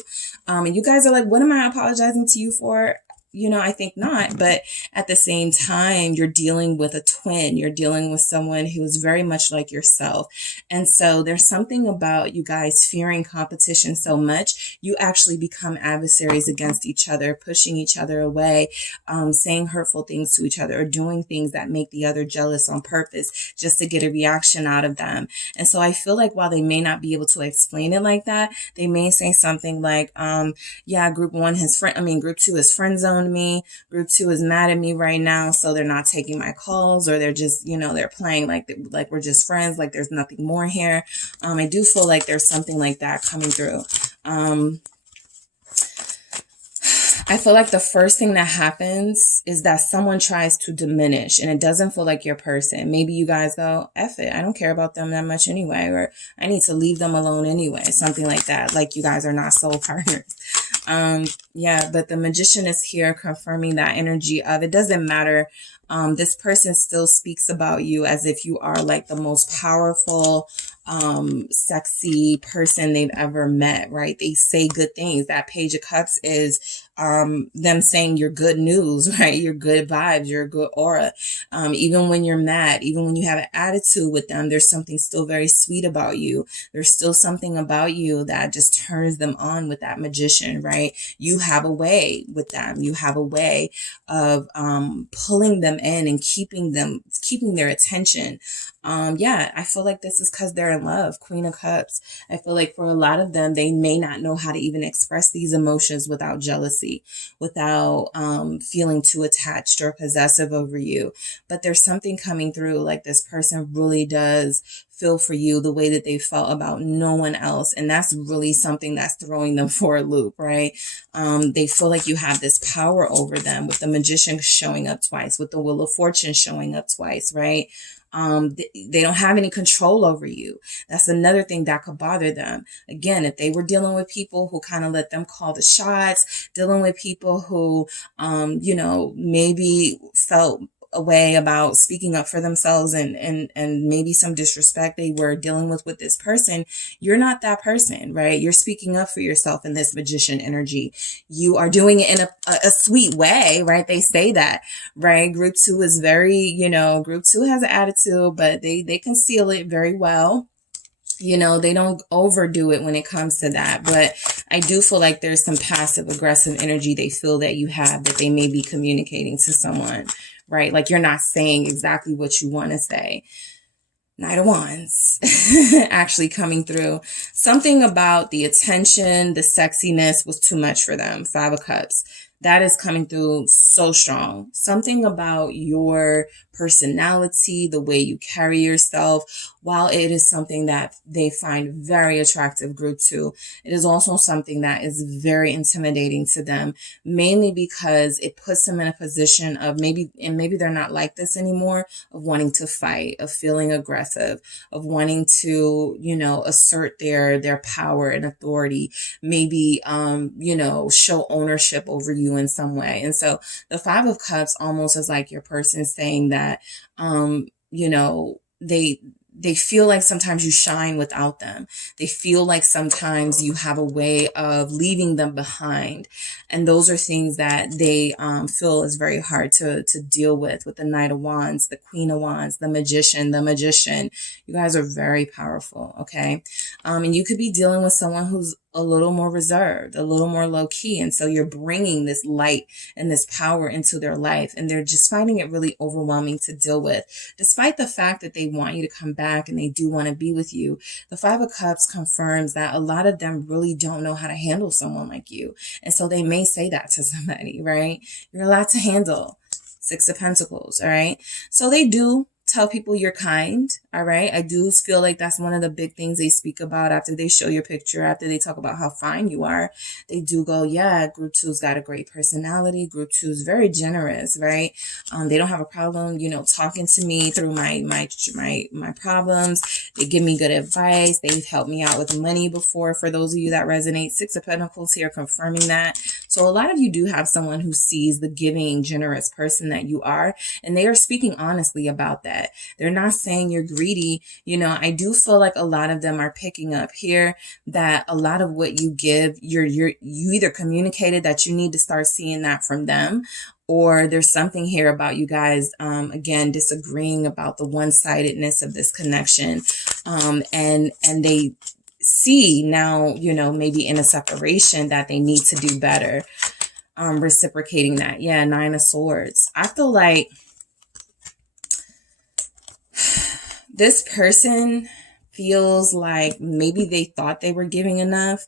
And you guys are like, what am I apologizing to you for? I think not. But at the same time, you're dealing with a twin. You're dealing with someone who is very much like yourself. And so there's something about you guys fearing competition so much, you actually become adversaries against each other, pushing each other away, saying hurtful things to each other, or doing things that make the other jealous on purpose just to get a reaction out of them. And so I feel like while they may not be able to explain it like that, they may say something like, yeah, Group 2 is friend zoned me. Group 2 is mad at me right now, so they're not taking my calls, or they're just, they're playing like we're just friends, like there's nothing more here. I do feel like there's something like that coming through. I feel like the first thing that happens is that someone tries to diminish, and it doesn't feel like your person. Maybe you guys go, F it, I don't care about them that much anyway, or I need to leave them alone anyway, something like that. Like you guys are not soul partners. Yeah, but the Magician is here confirming that energy of it doesn't matter. This person still speaks about you as if you are like the most powerful, sexy person they've ever met, right? They say good things. That Page of Cups is them saying you're good news, right? You're good vibes, you're a good aura. Even when you're mad, even when you have an attitude with them, there's something still very sweet about you. There's still something about you that just turns them on with that Magician, right? You have a way with them. You have a way of pulling them in and keeping their attention. Yeah, I feel like this is because they're in love. Queen of Cups. I feel like for a lot of them, they may not know how to even express these emotions without jealousy, without feeling too attached or possessive over you. But there's something coming through, like this person really does feel for you the way that they felt about no one else. And that's really something that's throwing them for a loop, right? They feel like you have this power over them, with the Magician showing up twice, with the Wheel of Fortune showing up twice, right? They don't have any control over you. That's another thing that could bother them. Again, if they were dealing with people who kind of let them call the shots, dealing with people who, maybe felt a way about speaking up for themselves and maybe some disrespect they were dealing with this person, you're not that person, right? You're speaking up for yourself in this Magician energy. You are doing it in a sweet way, right? They say that, right? Group 2 is very, Group 2 has an attitude, but they conceal it very well. They don't overdo it when it comes to that. But I do feel like there's some passive aggressive energy they feel that you have that they may be communicating to someone, right? Like you're not saying exactly what you want to say. Knight of Wands actually coming through. Something about the attention, the sexiness was too much for them. 5 of Cups. That is coming through so strong. Something about your personality, the way you carry yourself, while it is something that they find very attractive, Group 2, it is also something that is very intimidating to them, mainly because it puts them in a position of maybe they're not like this anymore, of wanting to fight, of feeling aggressive, of wanting to, assert their power and authority, maybe, show ownership over you in some way. And so the 5 of Cups almost is like your person saying that, they feel like sometimes you shine without them. They feel like sometimes you have a way of leaving them behind. And those are things that they feel is very hard to deal with the Knight of Wands, the Queen of Wands, the Magician. You guys are very powerful, okay? And you could be dealing with someone who's a little more reserved, a little more low key. And so you're bringing this light and this power into their life, and they're just finding it really overwhelming to deal with. Despite the fact that they want you to come back and they do want to be with you, the 5 of Cups confirms that a lot of them really don't know how to handle someone like you. And so they may say that to somebody, right? You're a lot to handle. 6 of Pentacles, all right? So they do tell people you're kind, all right? I do feel like that's one of the big things they speak about after they show your picture, after they talk about how fine you are. They do go, yeah, Group 2's got a great personality. Group 2 is very generous, right? They don't have a problem, talking to me through my problems. They give me good advice. They've helped me out with money before. For those of you that resonate, 6 of Pentacles here confirming that. So a lot of you do have someone who sees the giving, generous person that you are, and they are speaking honestly about that. They're not saying you're greedy. I do feel like a lot of them are picking up here that a lot of what you give, you either communicated that you need to start seeing that from them, or there's something here about you guys, again, disagreeing about the one-sidedness of this connection. And they see now, maybe in a separation that they need to do better, reciprocating that. Yeah, 9 of Swords. I feel like this person feels like maybe they thought they were giving enough.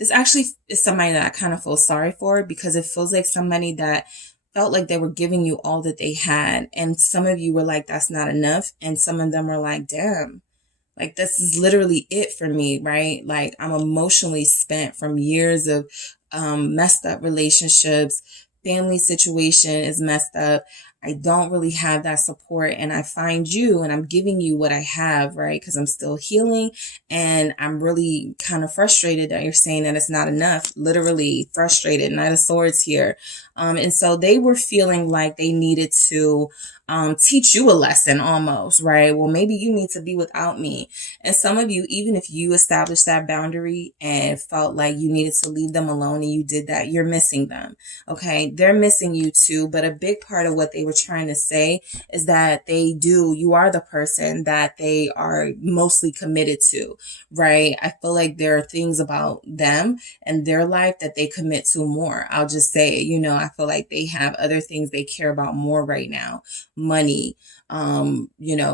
This actually is somebody that I kind of feel sorry for, because it feels like somebody that felt like they were giving you all that they had. And some of you were like, that's not enough. And some of them were like, damn, Like, this is literally it for me, right? Like, I'm emotionally spent from years of messed up relationships. Family situation is messed up. I don't really have that support, and I find you and I'm giving you what I have, right? Because I'm still healing, and I'm really kind of frustrated that you're saying that it's not enough. Literally frustrated. Knight of Swords here. And so they were feeling like they needed to teach you a lesson almost, right? Well, maybe you need to be without me. And some of you, even if you established that boundary and felt like you needed to leave them alone and you did that, you're missing them. Okay. They're missing you too. But a big part of what they were trying to say is that you are the person that they are mostly committed to, right? I feel like there are things about them and their life that they commit to more. I'll just say, I feel like they have other things they care about more right now. Money,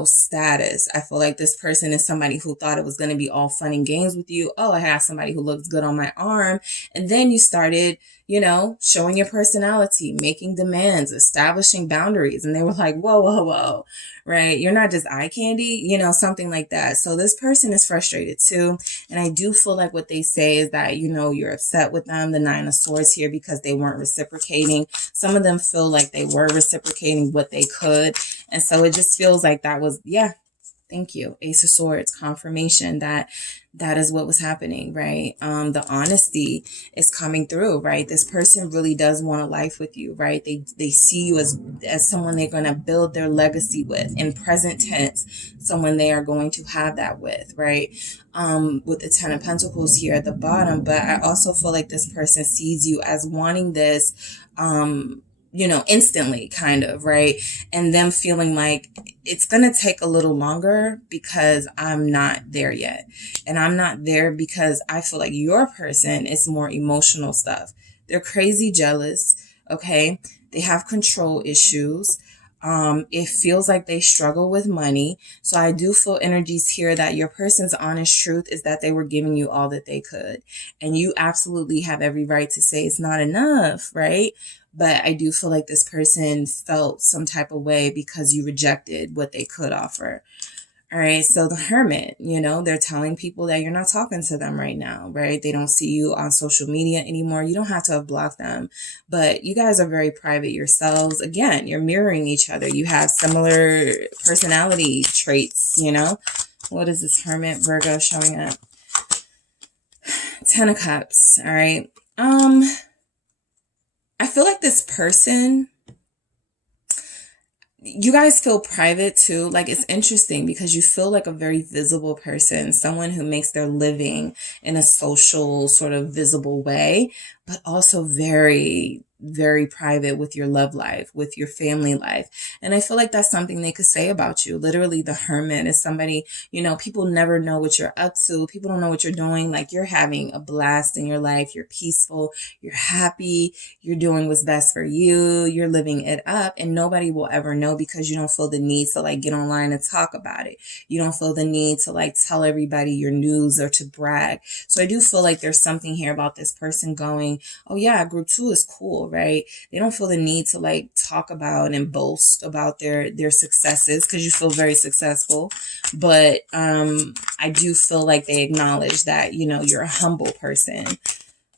status. I feel like this person is somebody who thought it was going to be all fun and games with you. Oh, I have somebody who looks good on my arm. And then you started, showing your personality, making demands, establishing boundaries. And they were like, whoa, whoa, whoa, right? You're not just eye candy, something like that. So this person is frustrated too. And I do feel like what they say is that, you're upset with them, the Nine of Swords here, because they weren't reciprocating. Some of them feel like they were reciprocating what they could. And so it just feels like that was, thank you. Ace of Swords, confirmation that is what was happening, right? The honesty is coming through, right? This person really does want a life with you, right? They see you as someone they're going to build their legacy with, in present tense, someone they are going to have that with, right? With the Ten of Pentacles here at the bottom. But I also feel like this person sees you as wanting this, instantly, kind of, right? And them feeling like it's going to take a little longer because I'm not there yet. And I'm not there because I feel like your person is more emotional stuff. They're crazy jealous. Okay. They have control issues. It feels like they struggle with money. So I do feel energies here that your person's honest truth is that they were giving you all that they could. And you absolutely have every right to say it's not enough, right? But I do feel like this person felt some type of way because you rejected what they could offer. All right. So the Hermit, they're telling people that you're not talking to them right now, right? They don't see you on social media anymore. You don't have to have blocked them, but you guys are very private yourselves. Again, you're mirroring each other. You have similar personality traits, What is this Hermit Virgo showing up? Ten of Cups. All right. I feel like this person, you guys feel private too. Like, it's interesting because you feel like a very visible person, someone who makes their living in a social sort of visible way, but also very, very private with your love life, with your family life. And I feel like that's something they could say about you. Literally, the Hermit is somebody, people never know what you're up to. People don't know what you're doing. Like, you're having a blast in your life. You're peaceful. You're happy. You're doing what's best for you. You're living it up, and nobody will ever know because you don't feel the need to like get online and talk about it. You don't feel the need to like tell everybody your news or to brag. So I do feel like there's something here about this person going, oh yeah, group 2 is cool, right? They don't feel the need to like talk about and boast about their successes because you feel very successful. But I do feel like they acknowledge that, you're a humble person.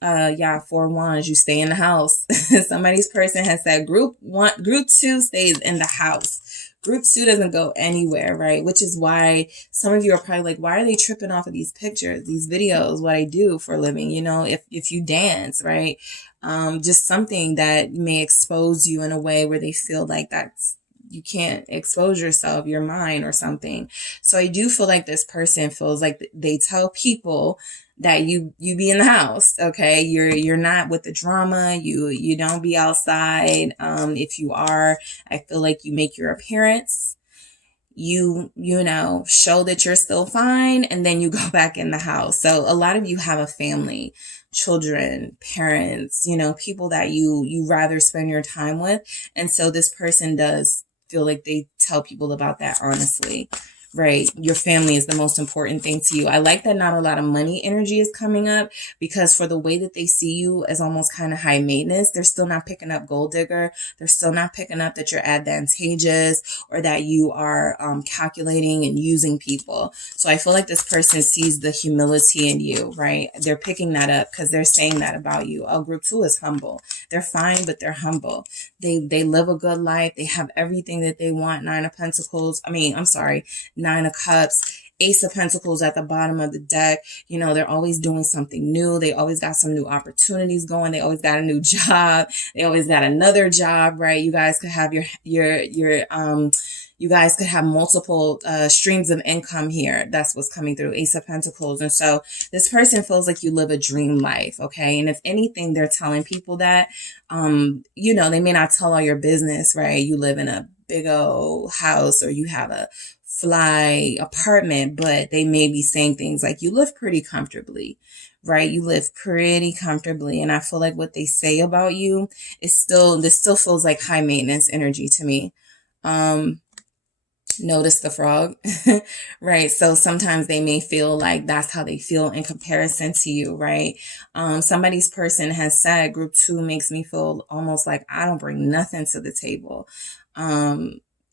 Four of Wands, you stay in the house. Somebody's person has said group 2 stays in the house. Group 2 doesn't go anywhere, right? Which is why some of you are probably like, why are they tripping off of these pictures, these videos, what I do for a living? If you dance, right? Just something that may expose you in a way where they feel like you can't expose yourself, your mind or something. So I do feel like this person feels like they tell people that you be in the house. Okay. You're not with the drama. You don't be outside. If you are, I feel like you make your appearance, you show that you're still fine, and then you go back in the house. So a lot of you have a family, children, parents, people that you rather spend your time with. And so this person does feel like they tell people about that honestly. right? Your family is the most important thing to you. I like that not a lot of money energy is coming up, because for the way that they see you as almost kind of high maintenance, they're still not picking up gold digger. They're still not picking up that you're advantageous or that you are calculating and using people. So I feel like this person sees the humility in you, right? They're picking that up because they're saying that about you. Oh, group 2 is humble. They're fine, but they're humble. They live a good life. They have everything that they want. Nine of Pentacles. Nine of Cups. Ace of Pentacles at the bottom of the deck. You know, they're always doing something new. They always got some new opportunities going. They always got a new job. They always got another job, right? You guys could have you guys could have multiple streams of income here. That's what's coming through. Ace of Pentacles. And so this person feels like you live a dream life. Okay. And if anything, they're telling people that, you know, they may not tell all your business, right? You live in a big old house or you have a fly apartment, but they may be saying things like you live pretty comfortably, right? You live pretty comfortably. And I feel like what they say about you is this still feels like high maintenance energy to me. Notice the frog, right? So sometimes they may feel like that's how they feel in comparison to you, right? Somebody's person has said group 2 makes me feel almost like I don't bring nothing to the table.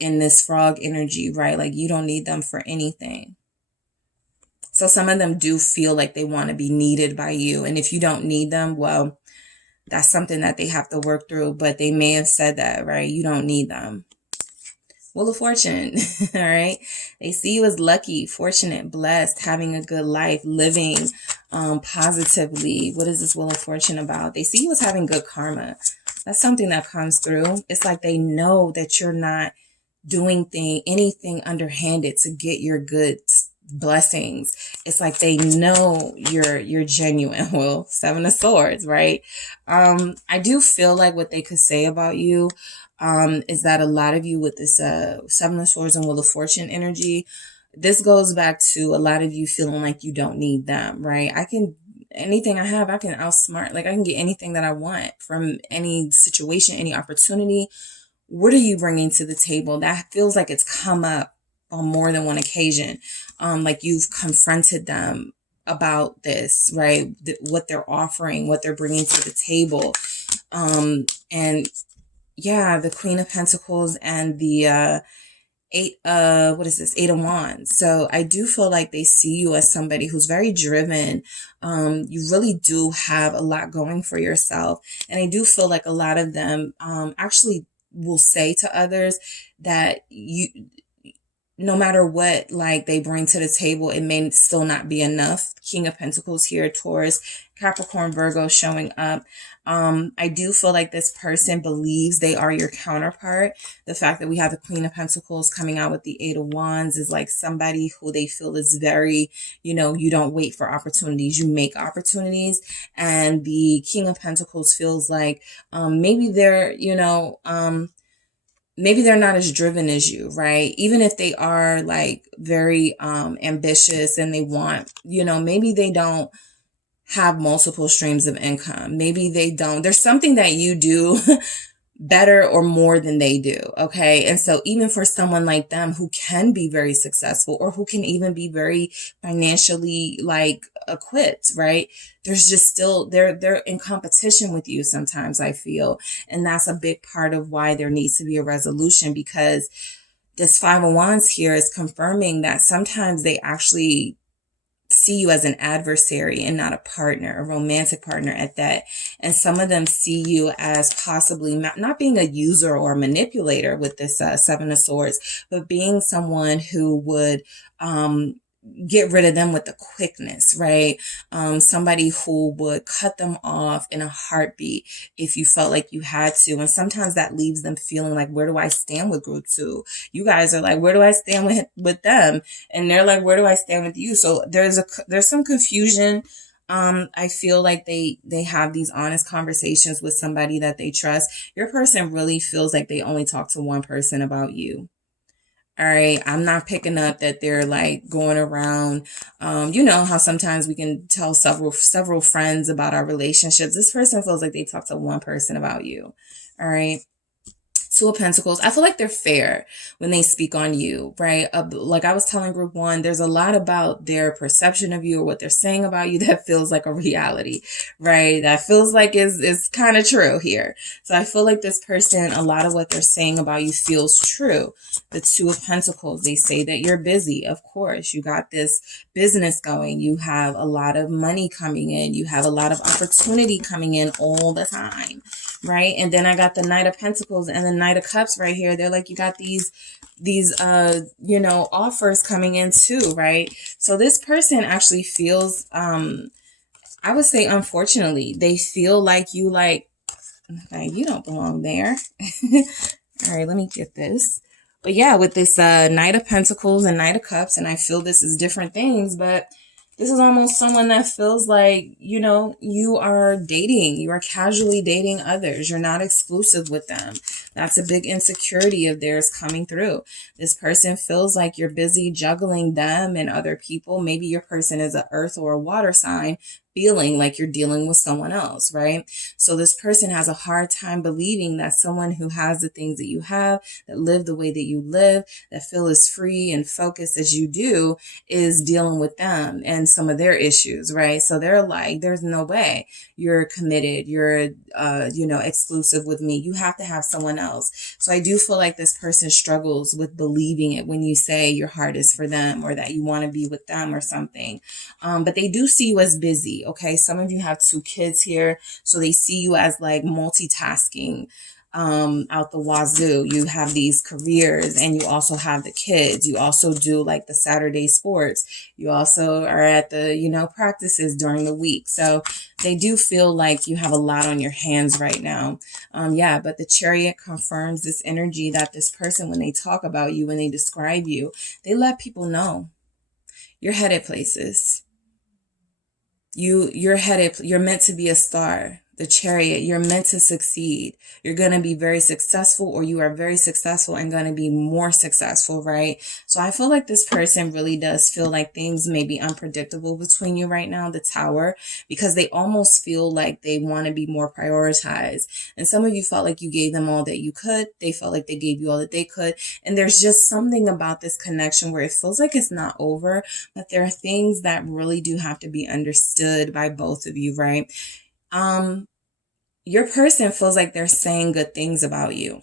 In this frog energy, right? Like you don't need them for anything. So some of them do feel like they want to be needed by you. And if you don't need them, well, that's something that they have to work through, but they may have said that, right? You don't need them. Wheel of Fortune, all right? They see you as lucky, fortunate, blessed, having a good life, living positively. What is this Wheel of Fortune about? They see you as having good karma. That's something that comes through. It's like they know that you're not doing anything underhanded to get your good blessings. It's like they know you're genuine. Well, Seven of Swords, right? I do feel like what they could say about you is that a lot of you with this Seven of Swords and Wheel of Fortune energy, this goes back to a lot of you feeling like you don't need them, right? Anything I have, I can outsmart, like I can get anything that I want from any situation, any opportunity. What are you bringing to the table? That feels like it's come up on more than one occasion. Like you've confronted them about this, right? What they're offering, what they're bringing to the table. And yeah, the Queen of Pentacles and the Eight of Wands. So I do feel like they see you as somebody who's very driven. You really do have a lot going for yourself. And I do feel like a lot of them actually will say to others that no matter what like they bring to the table, it may still not be enough. King of Pentacles here, Taurus, Capricorn, Virgo showing up. I do feel like this person believes they are your counterpart. The fact that we have the Queen of Pentacles coming out with the Eight of Wands is like somebody who they feel is very, you know, you don't wait for opportunities, you make opportunities. And the King of Pentacles feels like maybe they're, you know, maybe they're not as driven as you, right? Even if they are like very ambitious and they want, you know, maybe they don't have multiple streams of income. Maybe they don't. There's something that you do better or more than they do. Okay. And so even for someone like them who can be very successful or who can even be very financially like equipped, right? There's just still, they're in competition with you sometimes, I feel. And that's a big part of why there needs to be a resolution, because this Five of Wands here is confirming that sometimes they actually see you as an adversary and not a partner, a romantic partner at that. And some of them see you as possibly not being a user or a manipulator with this Seven of Swords, but being someone who would get rid of them with the quickness, right? Somebody who would cut them off in a heartbeat if you felt like you had to. And sometimes that leaves them feeling like, where do I stand with group 2? You guys are like, where do I stand with them? And they're like, where do I stand with you? So there's some confusion. I feel like they have these honest conversations with somebody that they trust. Your person really feels like they only talk to one person about you. All right. I'm not picking up that they're like going around. You know how sometimes we can tell several friends about our relationships. This person feels like they talk to one person about you. All right. Two of Pentacles. I feel like they're fair when they speak on you, right? Like I was telling group one, there's a lot about their perception of you or what they're saying about you that feels like a reality, right? That feels like is kind of true here. So I feel like this person, a lot of what they're saying about you feels true. The Two of Pentacles, they say that you're busy. Of course, you got this business going. You have a lot of money coming in. You have a lot of opportunity coming in all the time, right? And then I got the Knight of Pentacles and the Knight of Cups right here. They're like, you got these you know, offers coming in too, right? So this person actually feels, I would say, unfortunately, they feel like you okay, you don't belong there. All right, let me get this. But yeah, with this Knight of Pentacles and Knight of Cups, and I feel this is different things, but this is almost someone that feels like, you know, you are dating. You are casually dating others. You're not exclusive with them. That's a big insecurity of theirs coming through. This person feels like you're busy juggling them and other people. Maybe your person is an earth or a water sign, feeling like you're dealing with someone else, right? So this person has a hard time believing that someone who has the things that you have, that live the way that you live, that feel as free and focused as you do, is dealing with them and some of their issues, right? So they're like, there's no way you're committed, you're, you know, exclusive with me. You have to have someone else. So I do feel like this person struggles with believing it when you say your heart is for them or that you want to be with them or something. But they do see you as busy. Okay. Some of you have two kids here, so they see you as like multitasking, out the wazoo. You have these careers and you also have the kids. You also do like the Saturday sports. You also are at the, you know, practices during the week. So they do feel like you have a lot on your hands right now. Yeah, but the Chariot confirms this energy that this person, when they talk about you, when they describe you, they let people know you're headed places. You're headed, you're meant to be a star. The Chariot, you're meant to succeed. You're going to be very successful, or you are very successful and going to be more successful, right? So I feel like this person really does feel like things may be unpredictable between you right now, the Tower, because they almost feel like they want to be more prioritized. And some of you felt like you gave them all that you could. They felt like they gave you all that they could. And there's just something about this connection where it feels like it's not over, but there are things that really do have to be understood by both of you, right? Your person feels like they're saying good things about you.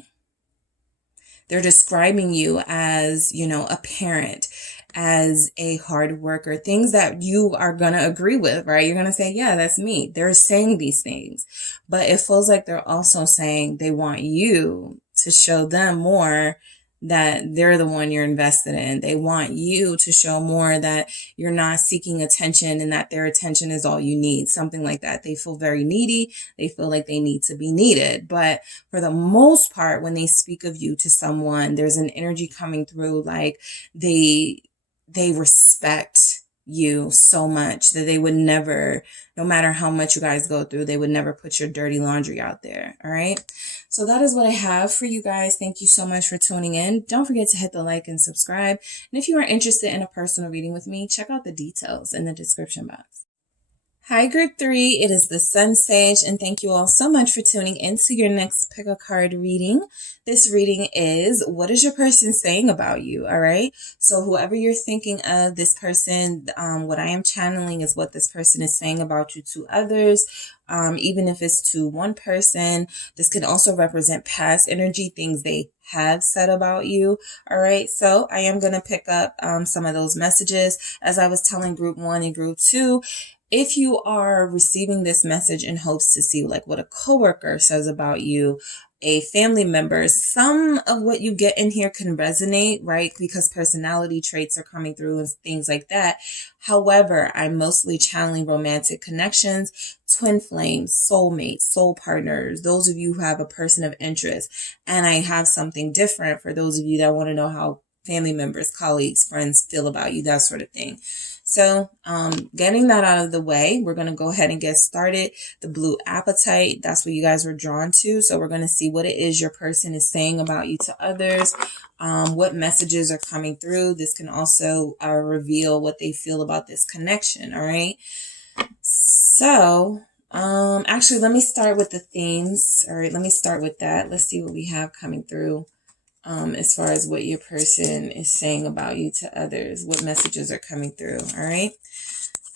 They're describing you as, you know, a parent, as a hard worker, things that you are going to agree with, right? You're going to say, yeah, that's me. They're saying these things, but it feels like they're also saying they want you to show them more that they're the one you're invested in. They want you to show more that you're not seeking attention and that their attention is all you need, something like that. They feel very needy. They feel like they need to be needed. But for the most part, when they speak of you to someone, there's an energy coming through like they respect you so much that they would never, no matter how much you guys go through, they would never put your dirty laundry out there. All right. So that is what I have for you guys. Thank you so much for tuning in. Don't forget to hit the like and subscribe. And if you are interested in a personal reading with me, check out the details in the description box. Hi, Group 3. It is the SunSage, and thank you all so much for tuning in to your next pick a card reading. This reading is, what is your person saying about you? All right. So whoever you're thinking of, this person, what I am channeling is what this person is saying about you to others. Even if it's to one person, this can also represent past energy, things they have said about you. All right. So I am going to pick up some of those messages. As I was telling Group 1 and Group 2, if you are receiving this message in hopes to see like what a coworker says about you, a family member, some of what you get in here can resonate, right? Because personality traits are coming through and things like that. However, I'm mostly channeling romantic connections, twin flames, soulmates, soul partners, those of you who have a person of interest. And I have something different for those of you that want to know how family members, colleagues, friends feel about you, that sort of thing. So getting that out of the way, we're going to go ahead and get started. The blue apatite, that's what you guys were drawn to. So we're going to see what it is your person is saying about you to others, what messages are coming through. This can also reveal what they feel about this connection. All right. So Actually, let me start with the themes. All right, let me start with that. Let's see what we have coming through. As far as what your person is saying about you to others, what messages are coming through. All right.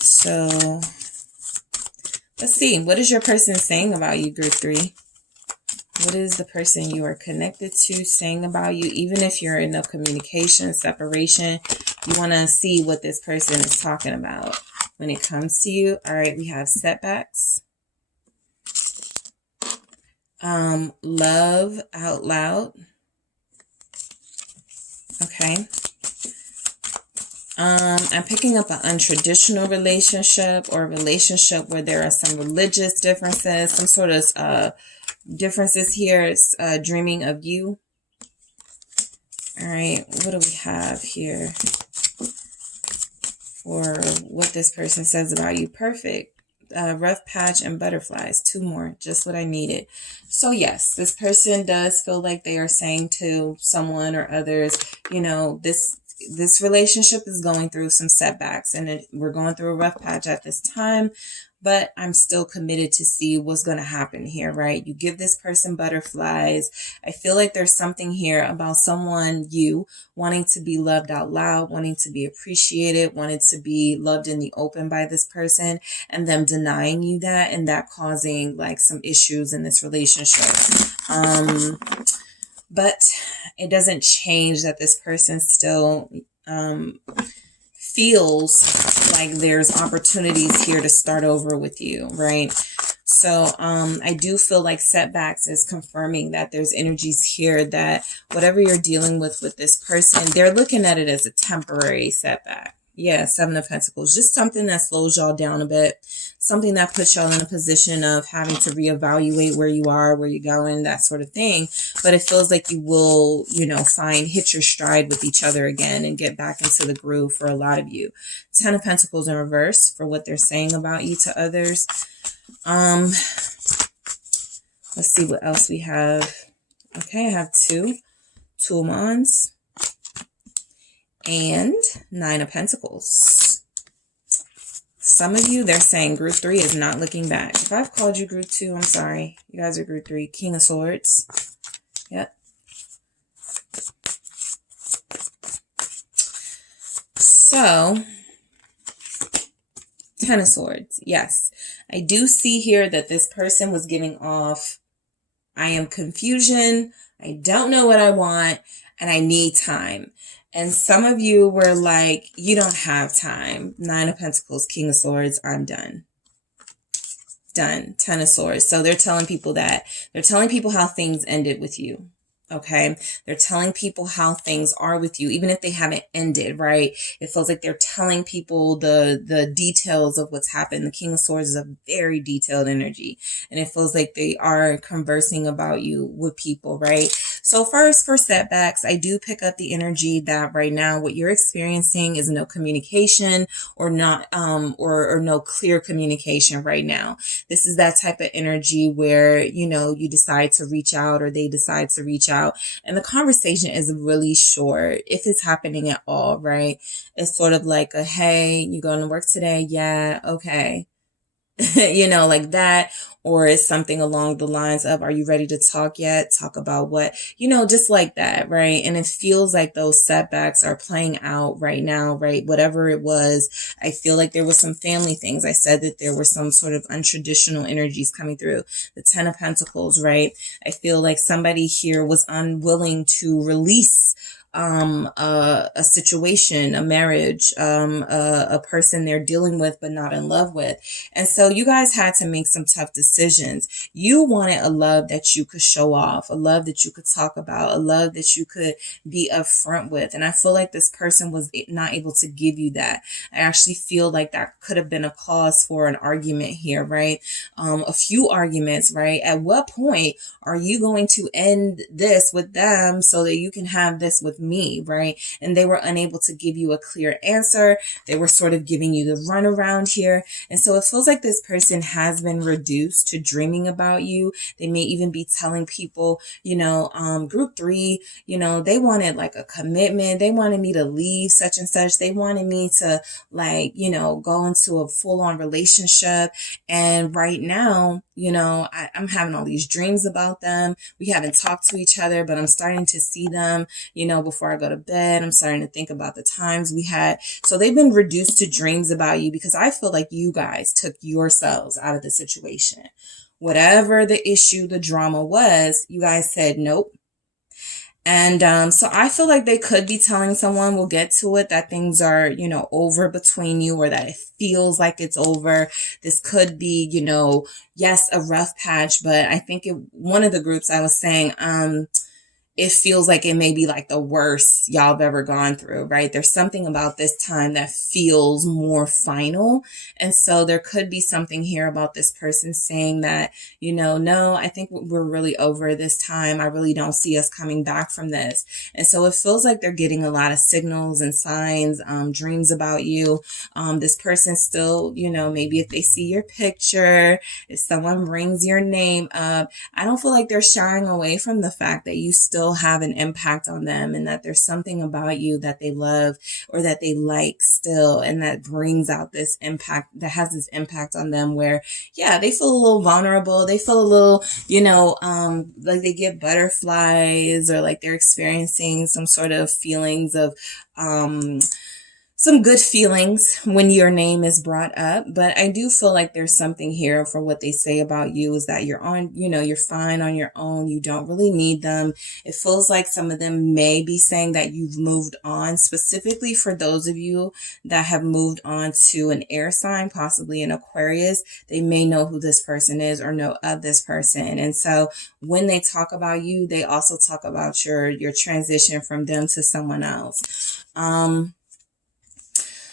So let's see. What is your person saying about you, group 3? What is the person you are connected to saying about you? Even if you're in a communication, separation, you want to see what this person is talking about when it comes to you. All right. We have setbacks. Love out loud. Okay. I'm picking up an untraditional relationship, or a relationship where there are some religious differences, some sort of differences here. It's dreaming of you. All right. What do we have here for what this person says about you? Perfect. Rough patch and butterflies. 2 more, just what I needed. So yes, this person does feel like they are saying to someone or others, you know, this relationship is going through some setbacks, and we're going through a rough patch at this time, but I'm still committed to see what's going to happen here, right? You give this person butterflies. I feel like there's something here about someone, you, wanting to be loved out loud, wanting to be appreciated, wanting to be loved in the open by this person, and them denying you that, and that causing like some issues in this relationship. But it doesn't change that this person still feels like there's opportunities here to start over with you, right? So I do feel like setbacks is confirming that there's energies here that whatever you're dealing with this person, they're looking at it as a temporary setback. Yeah, 7 of Pentacles, just something that slows y'all down a bit, something that puts y'all in a position of having to reevaluate where you are, where you're going, that sort of thing. But it feels like you will, you know, hit your stride with each other again and get back into the groove for a lot of you. 10 of Pentacles in reverse for what they're saying about you to others. Let's see what else we have. Okay, I have 2 of Wands. And 9 of Pentacles. Some of you, they're saying group 3 is not looking back. If I've called you group 2, I'm sorry. You guys are group 3. King of Swords. Yep. So, 10 of Swords. Yes. I do see here that this person was giving off, I am confusion. I don't know what I want, and I need time. And some of you were like, you don't have time. 9 of Pentacles, King of Swords, I'm done. Done. 10 of Swords. So they're telling people that. They're telling people how things ended with you. Okay. They're telling people how things are with you, even if they haven't ended, right? It feels like they're telling people the details of what's happened. The King of Swords is a very detailed energy, and it feels like they are conversing about you with people, right? So first, for setbacks, I do pick up the energy that right now what you're experiencing is no communication, or not, or no clear communication right now. This is that type of energy where, you know, you decide to reach out, or they decide to reach out, and the conversation is really short, if it's happening at all, right? It's sort of like a, hey, you going to work today? Yeah. Okay. You know, like that. Or it's something along the lines of, are you ready to talk yet? Talk about what, you know, just like that, right? And it feels like those setbacks are playing out right now, right? Whatever it was, I feel like there was some family things. I said that there were some sort of untraditional energies coming through. The 10 of Pentacles, right? I feel like somebody here was unwilling to release a situation, a marriage, a person they're dealing with but not in love with. And so you guys had to make some tough decisions. You wanted a love that you could show off, a love that you could talk about, a love that you could be upfront with. And I feel like this person was not able to give you that. I actually feel like that could have been a cause for an argument here, right? A few arguments, right? At what point are you going to end this with them so that you can have this with me, right? And they were unable to give you a clear answer. They were sort of giving you the runaround here. And so it feels like this person has been reduced to dreaming about you. They may even be telling people, you know, group 3, you know, they wanted like a commitment. They wanted me to leave such and such. They wanted me to, like, you know, go into a full-on relationship. And right now, you know, I'm having all these dreams about them. We haven't talked to each other, but I'm starting to see them, you know, before I go to bed. I'm starting to think about the times we had. So they've been reduced to dreams about you because I feel like you guys took yourselves out of the situation. Whatever the issue, the drama was, you guys said, nope. And so I feel like they could be telling someone, we'll get to it, that things are, you know, over between you, or that it feels like it's over. This could be, you know, yes, a rough patch, but I think one of the groups I was saying, it feels like it may be like the worst y'all have ever gone through, right? There's something about this time that feels more final. And so there could be something here about this person saying that, you know, no, I think we're really over this time. I really don't see us coming back from this. And so it feels like they're getting a lot of signals and signs, dreams about you. This person still, you know, maybe if they see your picture, if someone brings your name up, I don't feel like they're shying away from the fact that you still have an impact on them, and that there's something about you that they love or that they like still, and that brings out this impact, that has this impact on them where, yeah, they feel a little vulnerable. They feel a little, you know, like they get butterflies, or like they're experiencing some sort of feelings of, some good feelings when your name is brought up. But I do feel like there's something here for what they say about you, is that you're on, you know, you're fine on your own. You don't really need them. It feels like some of them may be saying that you've moved on, specifically for those of you that have moved on to an air sign, possibly an Aquarius. They may know who this person is or know of this person. And so when they talk about you, they also talk about your transition from them to someone else.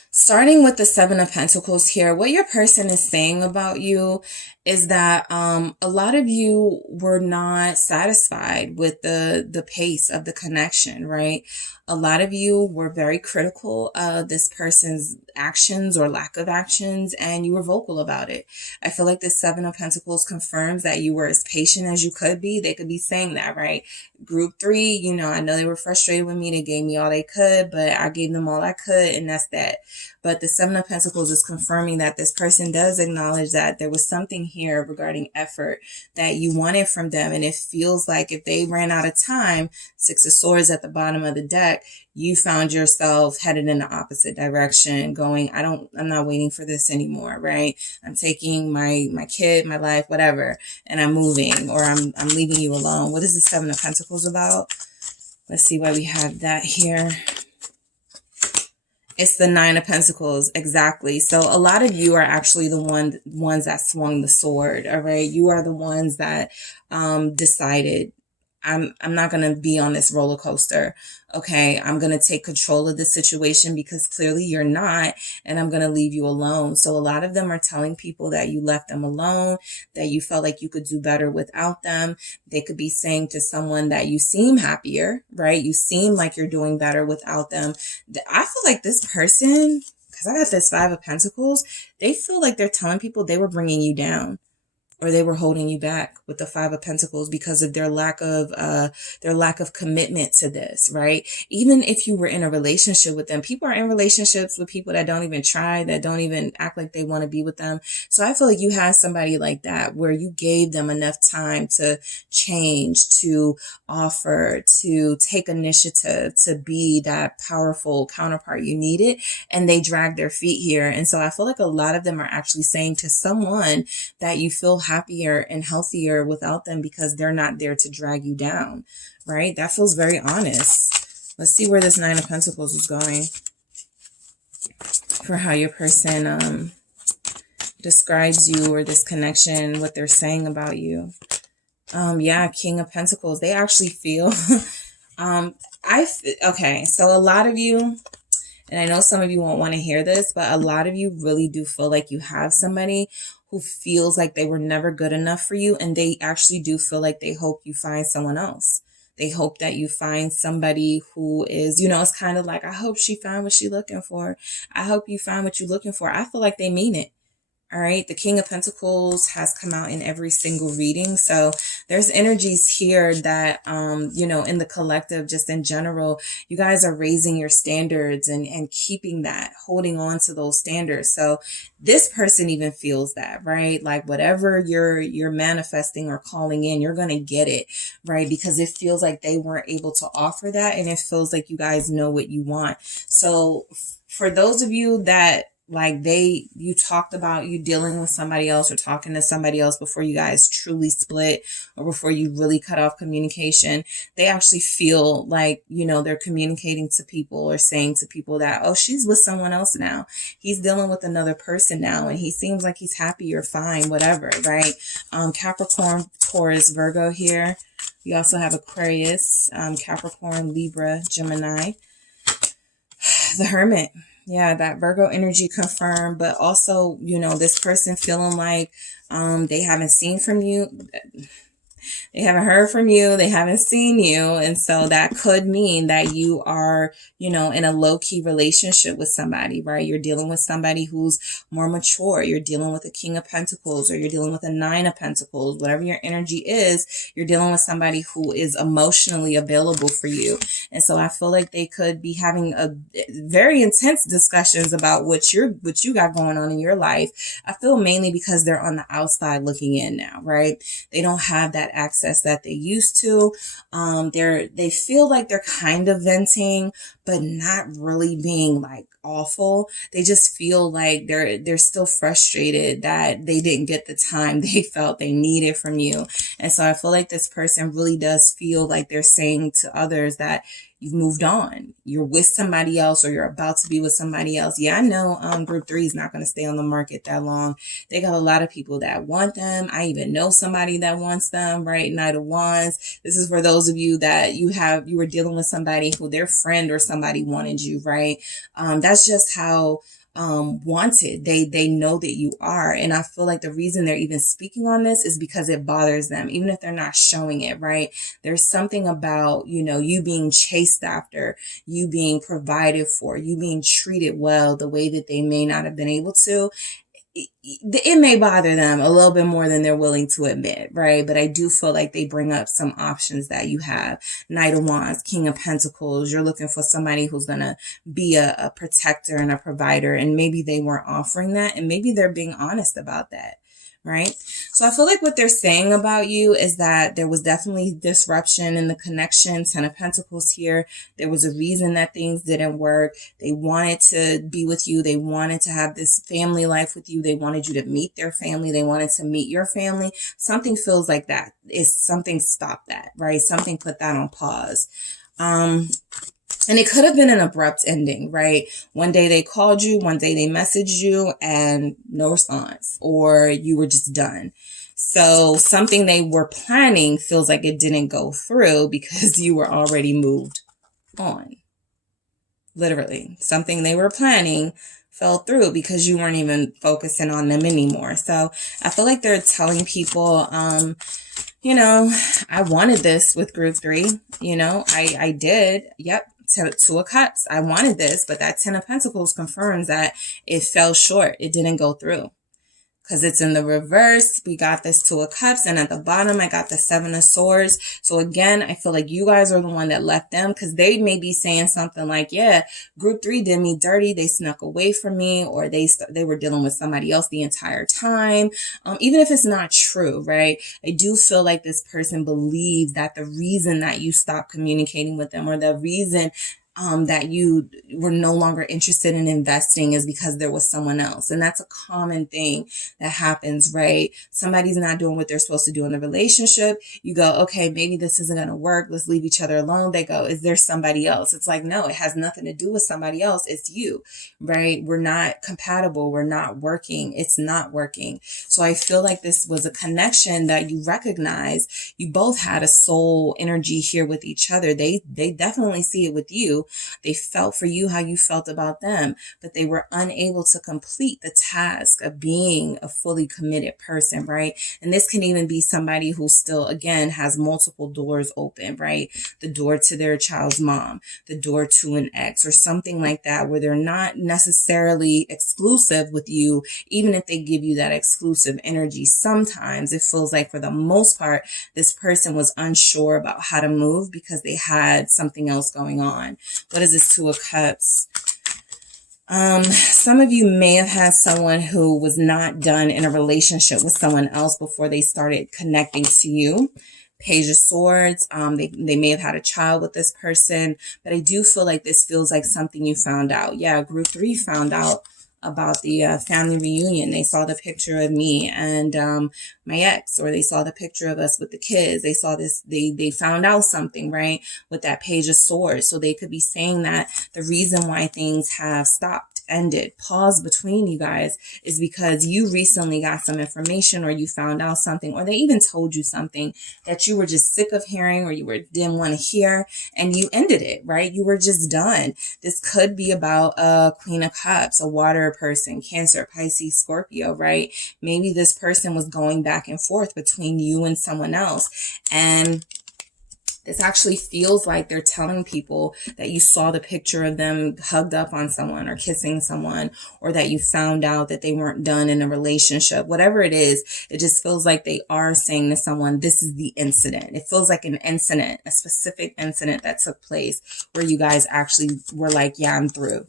Starting with the 7 of Pentacles here, what your person is saying about you is that a lot of you were not satisfied with the pace of the connection, right? A lot of you were very critical of this person's actions or lack of actions, and you were vocal about it. I feel like the 7 of Pentacles confirms that you were as patient as you could be. They could be saying that, right? Group 3, you know, I know they were frustrated with me. They gave me all they could, but I gave them all I could, and that's that. But the 7 of Pentacles is confirming that this person does acknowledge that there was something here regarding effort that you wanted from them. And it feels like if they ran out of time, 6 of Swords at the bottom of the deck, you found yourself headed in the opposite direction, going, I'm not waiting for this anymore, right? I'm taking my kid, my life, whatever, and I'm moving, or I'm leaving you alone. What is the 7 of Pentacles about? Let's see why we have that here. It's the 9 of Pentacles, exactly. So a lot of you are actually the ones that swung the sword, all right? You are the ones that decided, I'm not going to be on this roller coaster. Okay, I'm going to take control of the situation because clearly you're not, and I'm going to leave you alone. So a lot of them are telling people that you left them alone, that you felt like you could do better without them. They could be saying to someone that you seem happier, right? You seem like you're doing better without them. I feel like this person, because I got this 5 of Pentacles, they feel like they're telling people they were bringing you down, or they were holding you back with the 5 of Pentacles because of their lack of commitment to this, right? Even if you were in a relationship with them, people are in relationships with people that don't even try, that don't even act like they want to be with them. So I feel like you have somebody like that where you gave them enough time to change, to offer, to take initiative, to be that powerful counterpart you needed, and they dragged their feet here. And so I feel like a lot of them are actually saying to someone that you feel happier and healthier without them because they're not there to drag you down, right? That feels very honest. Let's see where this 9 of Pentacles is going for how your person describes you, or this connection, what they're saying about you. Yeah, King of Pentacles. They actually feel, okay, so a lot of you, and I know some of you won't want to hear this, but a lot of you really do feel like you have somebody who feels like they were never good enough for you, and they actually do feel like they hope you find someone else. They hope that you find somebody who is, you know, it's kind of like, I hope she find what she's looking for. I hope you find what you're looking for. I feel like they mean it. All right. The King of Pentacles has come out in every single reading. So there's energies here that, you know, in the collective, just in general, you guys are raising your standards and keeping that, holding on to those standards. So this person even feels that, right? Like whatever you're manifesting or calling in, you're going to get it, right? Because it feels like they weren't able to offer that. And it feels like you guys know what you want. So for those of you that, like you talked about you dealing with somebody else or talking to somebody else before you guys truly split or before you really cut off communication, they actually feel like, you know, they're communicating to people or saying to people that, oh, she's with someone else now. He's dealing with another person now and he seems like he's happy or fine, whatever, right? Capricorn, Taurus, Virgo here. You also have Aquarius, Capricorn, Libra, Gemini, the Hermit. Yeah, that Virgo energy confirmed, but also, you know, this person feeling like they haven't seen from you. They haven't heard from you. They haven't seen you. And so that could mean that you are, you know, in a low-key relationship with somebody, right? You're dealing with somebody who's more mature. You're dealing with a King of Pentacles or you're dealing with a Nine of Pentacles. Whatever your energy is, you're dealing with somebody who is emotionally available for you. And so I feel like they could be having a very intense discussions about what you got going on in your life. I feel mainly because they're on the outside looking in now, right? They don't have that access that they used to. They feel like they're kind of venting, but not really being like awful. They just feel like they're still frustrated that they didn't get the time they felt they needed from you. And so I feel like this person really does feel like they're saying to others that you've moved on. You're with somebody else or you're about to be with somebody else. Yeah, I know group 3 is not going to stay on the market that long. They got a lot of people that want them. I even know somebody that wants them, right? Knight of Wands. This is for those of you that you were dealing with somebody who their friend or somebody wanted you, right? That's just how wanted they know that you are. And I feel like the reason they're even speaking on this is because it bothers them, even if they're not showing it, right? There's something about, you know, you being chased after, you being provided for, you being treated well the way that they may not have been able to. It may bother them a little bit more than they're willing to admit, right? But I do feel like they bring up some options that you have. Knight of Wands, King of Pentacles. You're looking for somebody who's going to be a protector and a provider. And maybe they weren't offering that. And maybe they're being honest about that, right? So I feel like what they're saying about you is that there was definitely disruption in the connection. 10 of Pentacles here. There was a reason that things didn't work. They wanted to be with you. They wanted to have this family life with you. They wanted you to meet their family. They wanted to meet your family. Something feels like that. Something stopped that, right? Something put that on pause. And it could have been an abrupt ending, right? One day they called you, one day they messaged you and no response, or you were just done. So something they were planning feels like it didn't go through because you were already moved on. Literally, something they were planning fell through because you weren't even focusing on them anymore. So I feel like they're telling people, you know, I wanted this with group 3. You know, I did. Yep. 2 of Cups. I wanted this, but that 10 of Pentacles confirms that it fell short. It didn't go through. Because it's in the reverse. We got this 2 of Cups. And at the bottom, I got the 7 of Swords. So again, I feel like you guys are the one that left them. Because they may be saying something like, yeah, group 3 did me dirty. They snuck away from me. Or they were dealing with somebody else the entire time. Even if it's not true, right? I do feel like this person believes that the reason that you stopped communicating with them, or the reason that you were no longer interested in investing, is because there was someone else. And that's a common thing that happens, right? Somebody's not doing what they're supposed to do in the relationship. You go, okay, maybe this isn't going to work. Let's leave each other alone. They go, is there somebody else? It's like, no, it has nothing to do with somebody else. It's you, right? We're not compatible. We're not working. It's not working. So I feel like this was a connection that you recognize. You both had a soul energy here with each other. They definitely see it with you. They felt for you how you felt about them, but they were unable to complete the task of being a fully committed person, right? And this can even be somebody who still, again, has multiple doors open, right? The door to their child's mom, the door to an ex, or something like that, where they're not necessarily exclusive with you, even if they give you that exclusive energy. Sometimes it feels like, for the most part, this person was unsure about how to move because they had something else going on. What is this Two of Cups? Some of you may have had someone who was not done in a relationship with someone else before they started connecting to you. Page of Swords. They may have had a child with this person, but I do feel like this feels like something you found out. Yeah, group 3 found out about the family reunion. They saw the picture of me and my ex, or they saw the picture of us with the kids. They saw this, they found out something, right, with that Page of Swords. So they could be saying that the reason why things have stopped, ended, paused between you guys is because you recently got some information, or you found out something, or they even told you something that you were just sick of hearing, or didn't want to hear, and you ended it, right? You were just done. This could be about a Queen of Cups, a water person, Cancer, Pisces, Scorpio, right? Maybe this person was going back and forth between you and someone else, and this actually feels like they're telling people that you saw the picture of them hugged up on someone or kissing someone, or that you found out that they weren't done in a relationship. Whatever it is, it just feels like they are saying to someone, this is the incident. It feels like an incident, a specific incident that took place where you guys actually were like, yeah, I'm through.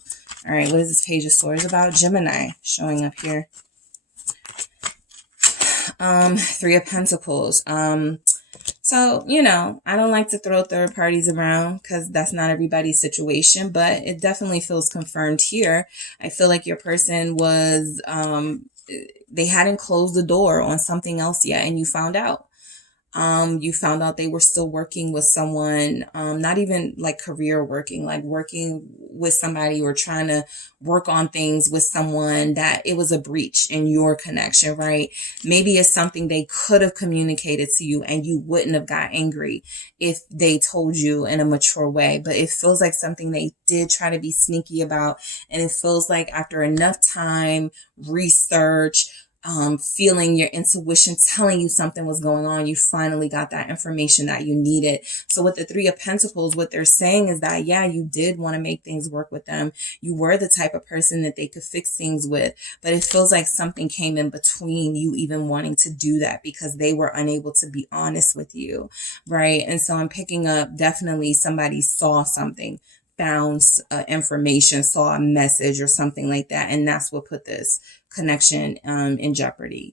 All right, what is this Page of Swords about? Gemini showing up here. Three of Pentacles. So, you know, I don't like to throw third parties around because that's not everybody's situation, but it definitely feels confirmed here. I feel like your person was, they hadn't closed the door on something else yet, and you found out. You found out they were still working with someone, not even like career working, like working with somebody or trying to work on things with someone, that it was a breach in your connection, right? Maybe it's something they could have communicated to you and you wouldn't have got angry if they told you in a mature way, but it feels like something they did try to be sneaky about. And it feels like after enough time, research, feeling your intuition telling you something was going on, you finally got that information that you needed. So with the Three of Pentacles, what they're saying is that, yeah, you did want to make things work with them. You were the type of person that they could fix things with, but it feels like something came in between you even wanting to do that because they were unable to be honest with you, right? And so I'm picking up, definitely somebody saw something, found information, saw a message or something like that, and that's what put this connection in jeopardy.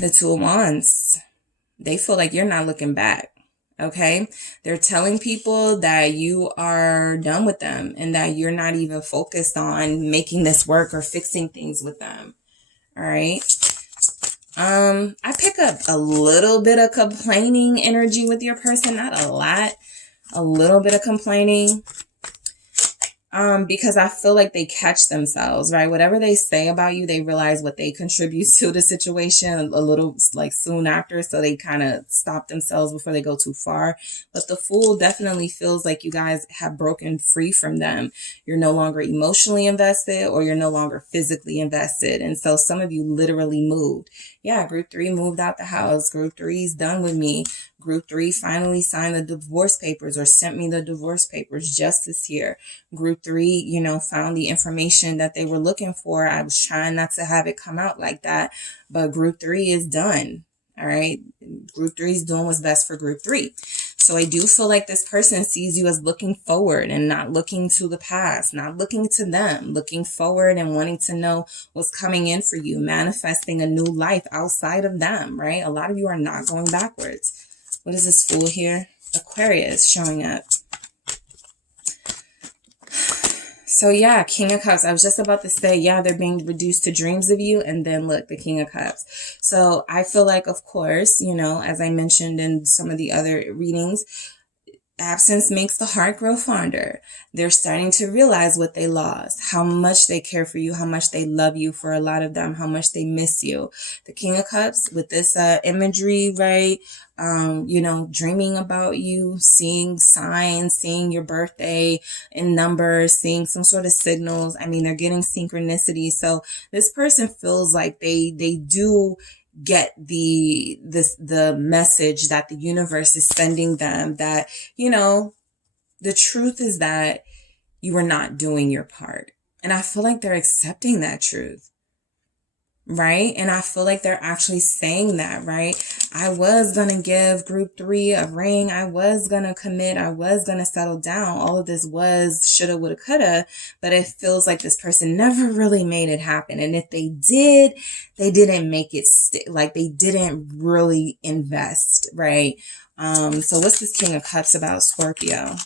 The Two of Wands, they feel like you're not looking back. Okay, they're telling people that you are done with them and that you're not even focused on making this work or fixing things with them. All right. I pick up a little bit of complaining energy with your person, not a lot, a little bit of complaining. Because I feel like they catch themselves, right? Whatever they say about you, they realize what they contribute to the situation a little like soon after. So they kind of stop themselves before they go too far. But the Fool definitely feels like you guys have broken free from them. You're no longer emotionally invested, or you're no longer physically invested. And so some of you literally moved. Yeah, Group 3 moved out the house. Group 3 is done with me. Group 3 finally signed the divorce papers or sent me the divorce papers just this year. Group 3, you know, found the information that they were looking for. I was trying not to have it come out like that, but Group 3 is done. All right. Group 3 is doing what's best for Group 3. So I do feel like this person sees you as looking forward and not looking to the past, not looking to them, looking forward and wanting to know what's coming in for you, manifesting a new life outside of them, right? A lot of you are not going backwards. What is this Fool here? Aquarius showing up. So yeah, King of Cups. I was just about to say, yeah, they're being reduced to dreams of you. And then look, the King of Cups. So I feel like, of course, you know, as I mentioned in some of the other readings, absence makes the heart grow fonder. They're starting to realize what they lost, how much they care for you, how much they love you, for a lot of them, how much they miss you. The King of Cups with this imagery, right? You know, dreaming about you, seeing signs, seeing your birthday in numbers, seeing some sort of signals. I mean, they're getting synchronicity. So this person feels like they do get the message that the universe is sending them, that, you know, the truth is that you are not doing your part. And I feel like they're accepting that truth, right? And I feel like they're actually saying that, right? I was going to give group 3 a ring. I was going to commit. I was going to settle down. All of this was shoulda, woulda, coulda, but it feels like this person never really made it happen. And if they did, they didn't make it like they didn't really invest, right? So what's this King of Cups about, Scorpio?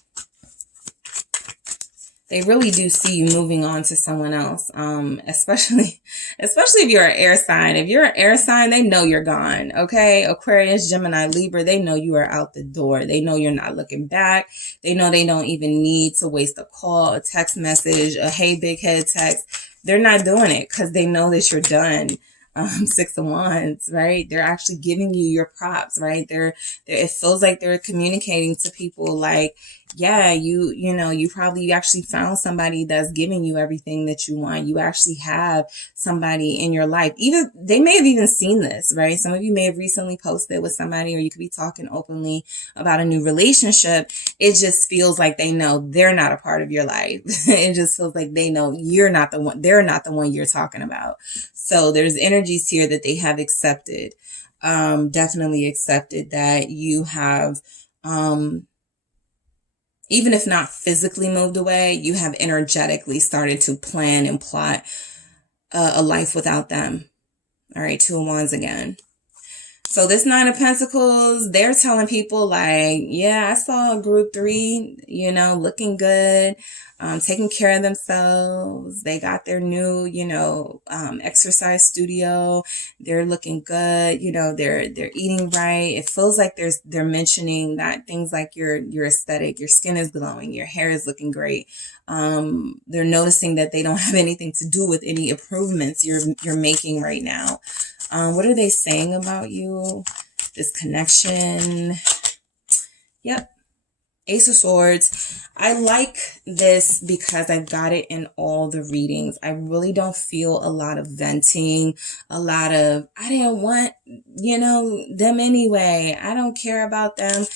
They really do see you moving on to someone else, especially if you're an air sign. If you're an air sign, they know you're gone, okay? Aquarius, Gemini, Libra, they know you are out the door. They know you're not looking back. They know they don't even need to waste a call, a text message, a hey, big head text. They're not doing it because they know that you're done. 6 of Wands, right? They're actually giving you your props, right? It feels like they're communicating to people like, yeah, you probably actually found somebody that's giving you everything that you want. You actually have somebody in your life. Even they may have even seen this, right? Some of you may have recently posted with somebody, or you could be talking openly about a new relationship. It just feels like they know they're not a part of your life. It just feels like they know you're not the one. They're not the one you're talking about. So there's energies here that they have accepted, definitely accepted that you have, even if not physically moved away, you have energetically started to plan and plot a life without them. All right, 2 of Wands again. So this 9 of Pentacles, they're telling people like, yeah, I saw group 3, looking good, taking care of themselves. They got their new, exercise studio. They're looking good. They're eating right. It feels like they're mentioning that things like your aesthetic, your skin is glowing, your hair is looking great. They're noticing that they don't have anything to do with any improvements you're making right now. What are they saying about you? This connection. Yep. Ace of Swords. I like this because I've got it in all the readings. I really don't feel a lot of venting, a lot of, I didn't want, them anyway. I don't care about them.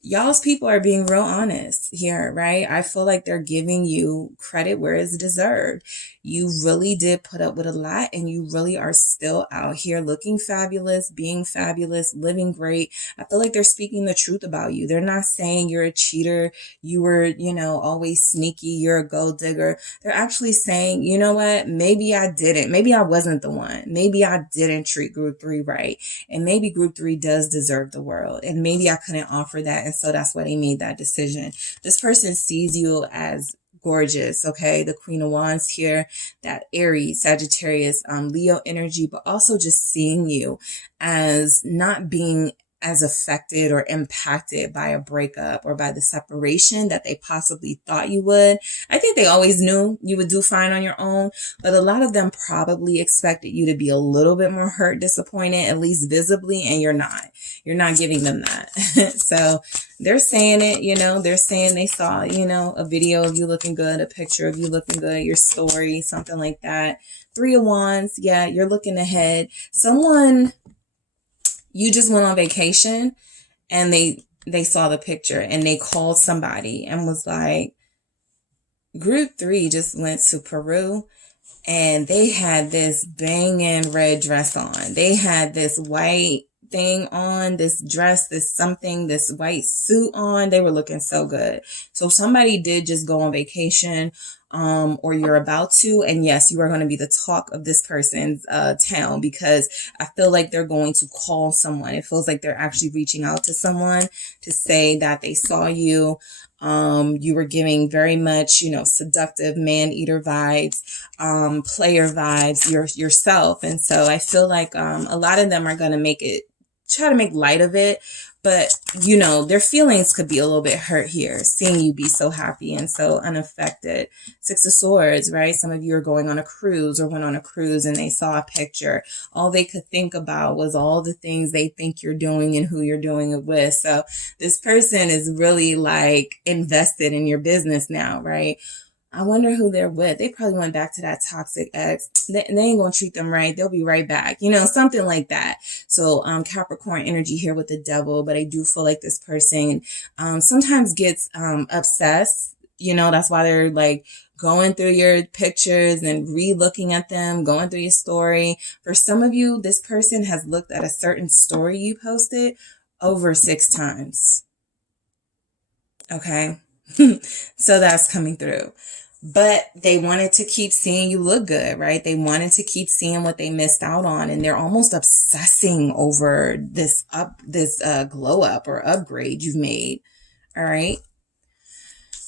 Y'all's people are being real honest here, right? I feel like they're giving you credit where it's deserved. You really did put up with a lot, and you really are still out here looking fabulous, being fabulous, living great. I feel like they're speaking the truth about you. They're not saying you're a cheater, you were, always sneaky, you're a gold digger. They're actually saying, you know what? Maybe I didn't. Maybe I wasn't the one. Maybe I didn't treat group 3 right. And maybe group 3 does deserve the world. And maybe I couldn't offer that. And so that's why they made that decision. This person sees you as gorgeous, okay? The Queen of Wands here, that Aries, Sagittarius, Leo energy, but also just seeing you as not being as affected or impacted by a breakup or by the separation that they possibly thought you would. I think they always knew you would do fine on your own, but a lot of them probably expected you to be a little bit more hurt, disappointed, at least visibly, and you're not. You're not giving them that. So they're saying it, they're saying they saw, a video of you looking good, a picture of you looking good, your story, something like that. 3 of Wands, yeah, you're looking ahead. You just went on vacation and they saw the picture and they called somebody and was like, group 3 just went to Peru and they had this banging red dress on. They had this white thing on, this dress, this white suit on. They were looking so good. So somebody did just go on vacation, or you're about to, and yes, you are going to be the talk of this person's town, because I feel like they're going to call someone. It feels like they're actually reaching out to someone to say that they saw you. You were giving very much, seductive man-eater vibes, player vibes, yourself. And so I feel like a lot of them are going to try to make light of it, But, you know, their feelings could be a little bit hurt here, seeing you be so happy and so unaffected. Six of Swords, right? Some of you are going on a cruise or went on a cruise and they saw a picture. All they could think about was all the things they think you're doing and who you're doing it with. So this person is really like invested in your business now, right? I wonder who they're with. They probably went back to that toxic ex. They ain't going to treat them right. They'll be right back. You know, something like that. So Capricorn energy here with the devil. But I do feel like this person sometimes gets obsessed. You know, that's why they're like going through your pictures and re-looking at them, going through your story. For some of you, this person has looked at a certain story you posted over 6 times. Okay. So that's coming through. But they wanted to keep seeing you look good, right? They wanted to keep seeing what they missed out on. And they're almost obsessing over this glow up or upgrade you've made. All right.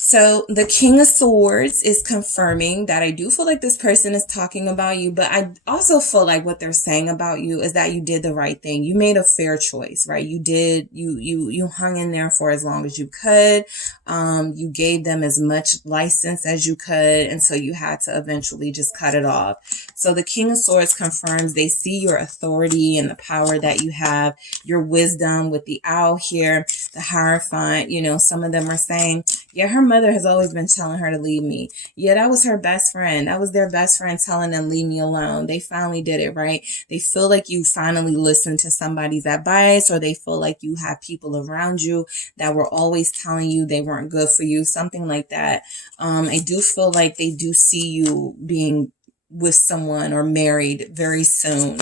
So the King of Swords is confirming that I do feel like this person is talking about you, but I also feel like what they're saying about you is that you did the right thing. You made a fair choice, right? You hung in there for as long as you could. You gave them as much license as you could. And so you had to eventually just cut it off. So the King of Swords confirms they see your authority and the power that you have, your wisdom with the owl here, the Hierophant. You know, some of them are saying, yeah, her mother has always been telling her to leave me. Yeah, that was her best friend. That was their best friend telling them, leave me alone. They finally did it, right? They feel like you finally listened to somebody's advice, or they feel like you have people around you that were always telling you they weren't good for you, something like that. I do feel like they do see you being with someone or married very soon.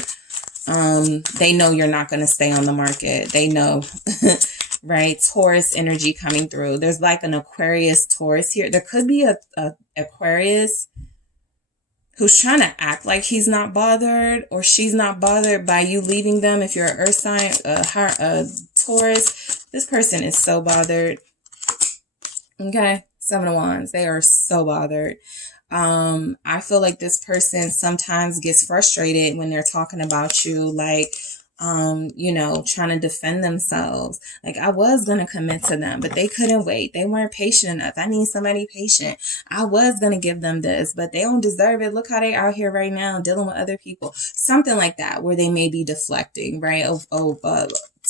They know you're not going to stay on the market. They know. Right? Taurus energy coming through. There's like an Aquarius Taurus here. There could be a Aquarius who's trying to act like he's not bothered or she's not bothered by you leaving them. If you're an earth sign, a Taurus, this person is so bothered. Okay. 7 of Wands. They are so bothered. I feel like this person sometimes gets frustrated when they're talking about you, like, you know, trying to defend themselves. Like, I was going to commit to them, but they couldn't wait. They weren't patient enough. I need somebody patient. I was going to give them this, but they don't deserve it. Look how they out here right now dealing with other people. Something like that, where they may be deflecting, right?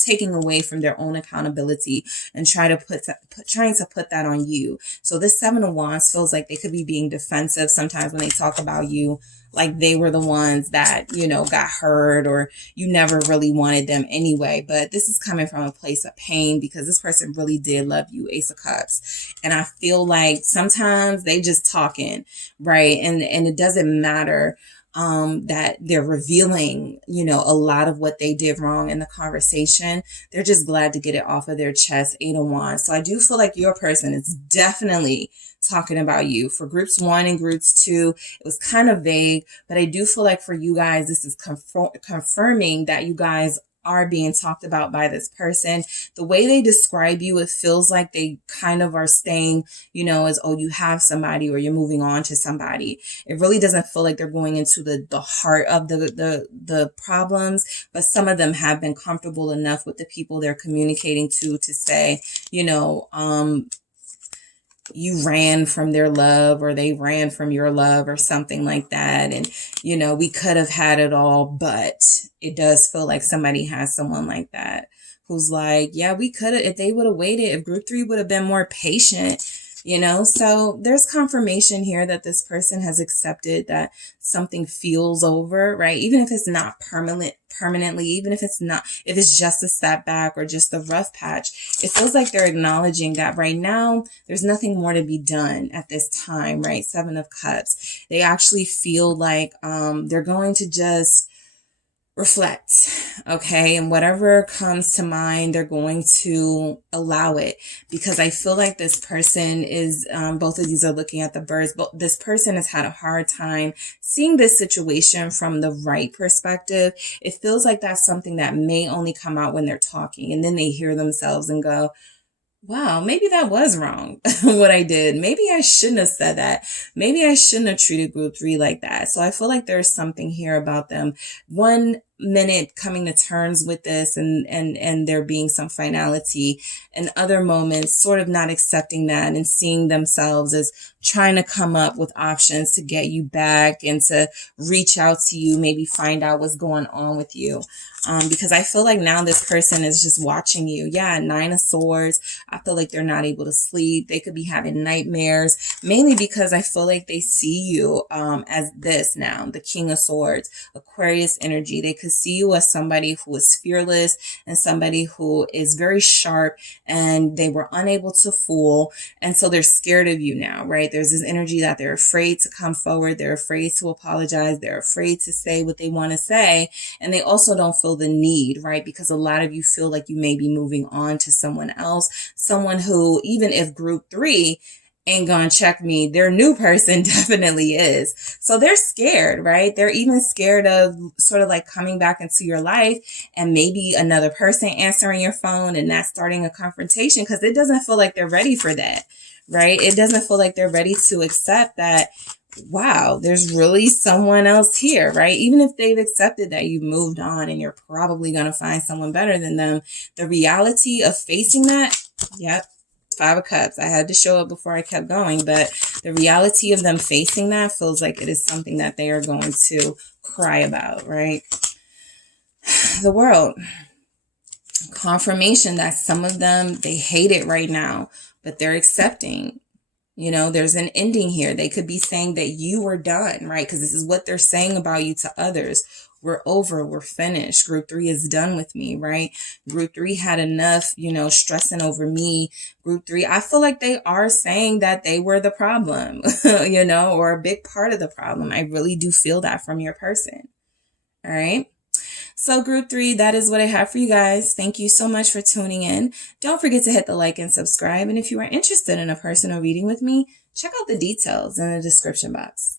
Taking away from their own accountability and trying to put that on you. So this 7 of Wands feels like they could be being defensive sometimes when they talk about you, like they were the ones that, you know, got hurt or you never really wanted them anyway. But this is coming from a place of pain because this person really did love you, Ace of Cups. And I feel like sometimes they just talking, right? And it doesn't matter that they're revealing, you know, a lot of what they did wrong in the conversation. They're just glad to get it off of their chest. 8 of Wands. So I do feel like your person is definitely talking about you. For groups 1 and groups 2, it was kind of vague, but I do feel like for you guys, this is confirming that you guys are being talked about by this person. The way they describe you, it feels like they kind of are staying, you know, as, oh, you have somebody or you're moving on to somebody. It really doesn't feel like they're going into the heart of the problems, but some of them have been comfortable enough with the people they're communicating to say, you know, you ran from their love or they ran from your love or something like that. And, you know, we could have had it all, but it does feel like somebody has someone like that who's like, yeah, we could have, if they would have waited, if group 3 would have been more patient, you know. So there's confirmation here that this person has accepted that something feels over, right? Even if it's not permanently, even if it's just a setback or just a rough patch, it feels like they're acknowledging that right now there's nothing more to be done at this time, right? 7 of Cups. They actually feel like they're going to just reflect, okay? And whatever comes to mind, they're going to allow it, because I feel like this person is, both of these are looking at the birds, but this person has had a hard time seeing this situation from the right perspective. It feels like that's something that may only come out when they're talking, and then they hear themselves and go, wow, maybe that was wrong, what I did. Maybe I shouldn't have said that. Maybe I shouldn't have treated group 3 like that. So I feel like there's something here about them. One, minute coming to terms with this and there being some finality, and other moments sort of not accepting that and seeing themselves as trying to come up with options to get you back and to reach out to you, maybe find out what's going on with you. Because I feel like now this person is just watching you. Yeah, 9 of Swords. I feel like they're not able to sleep. They could be having nightmares, mainly because I feel like they see you as this now, the King of Swords, Aquarius energy. They could see you as somebody who is fearless and somebody who is very sharp, and they were unable to fool. And so they're scared of you now, right? There's this energy that they're afraid to come forward. They're afraid to apologize. They're afraid to say what they want to say. And they also don't feel the need, right? Because a lot of you feel like you may be moving on to someone else, someone who, even if group 3 ain't gonna check me, their new person definitely is. So they're scared, right? They're even scared of sort of like coming back into your life and maybe another person answering your phone and not starting a confrontation, because it doesn't feel like they're ready for that, right? It doesn't feel like they're ready to accept that, wow, there's really someone else here, right? Even if they've accepted that you've moved on and you're probably going to find someone better than them, the reality of facing that, yep, 5 of Cups. I had to show it before I kept going, but the reality of them facing that feels like it is something that they are going to cry about, right? The World. Confirmation that some of them, they hate it right now, but they're accepting. You know, there's an ending here. They could be saying that you were done, right? Because this is what they're saying about you to others. We're over. We're finished. Group 3 is done with me, right? Group 3 had enough, you know, stressing over me. Group 3, I feel like they are saying that they were the problem, you know, or a big part of the problem. I really do feel that from your person. All right. So group 3, that is what I have for you guys. Thank you so much for tuning in. Don't forget to hit the like and subscribe. And if you are interested in a personal reading with me, check out the details in the description box.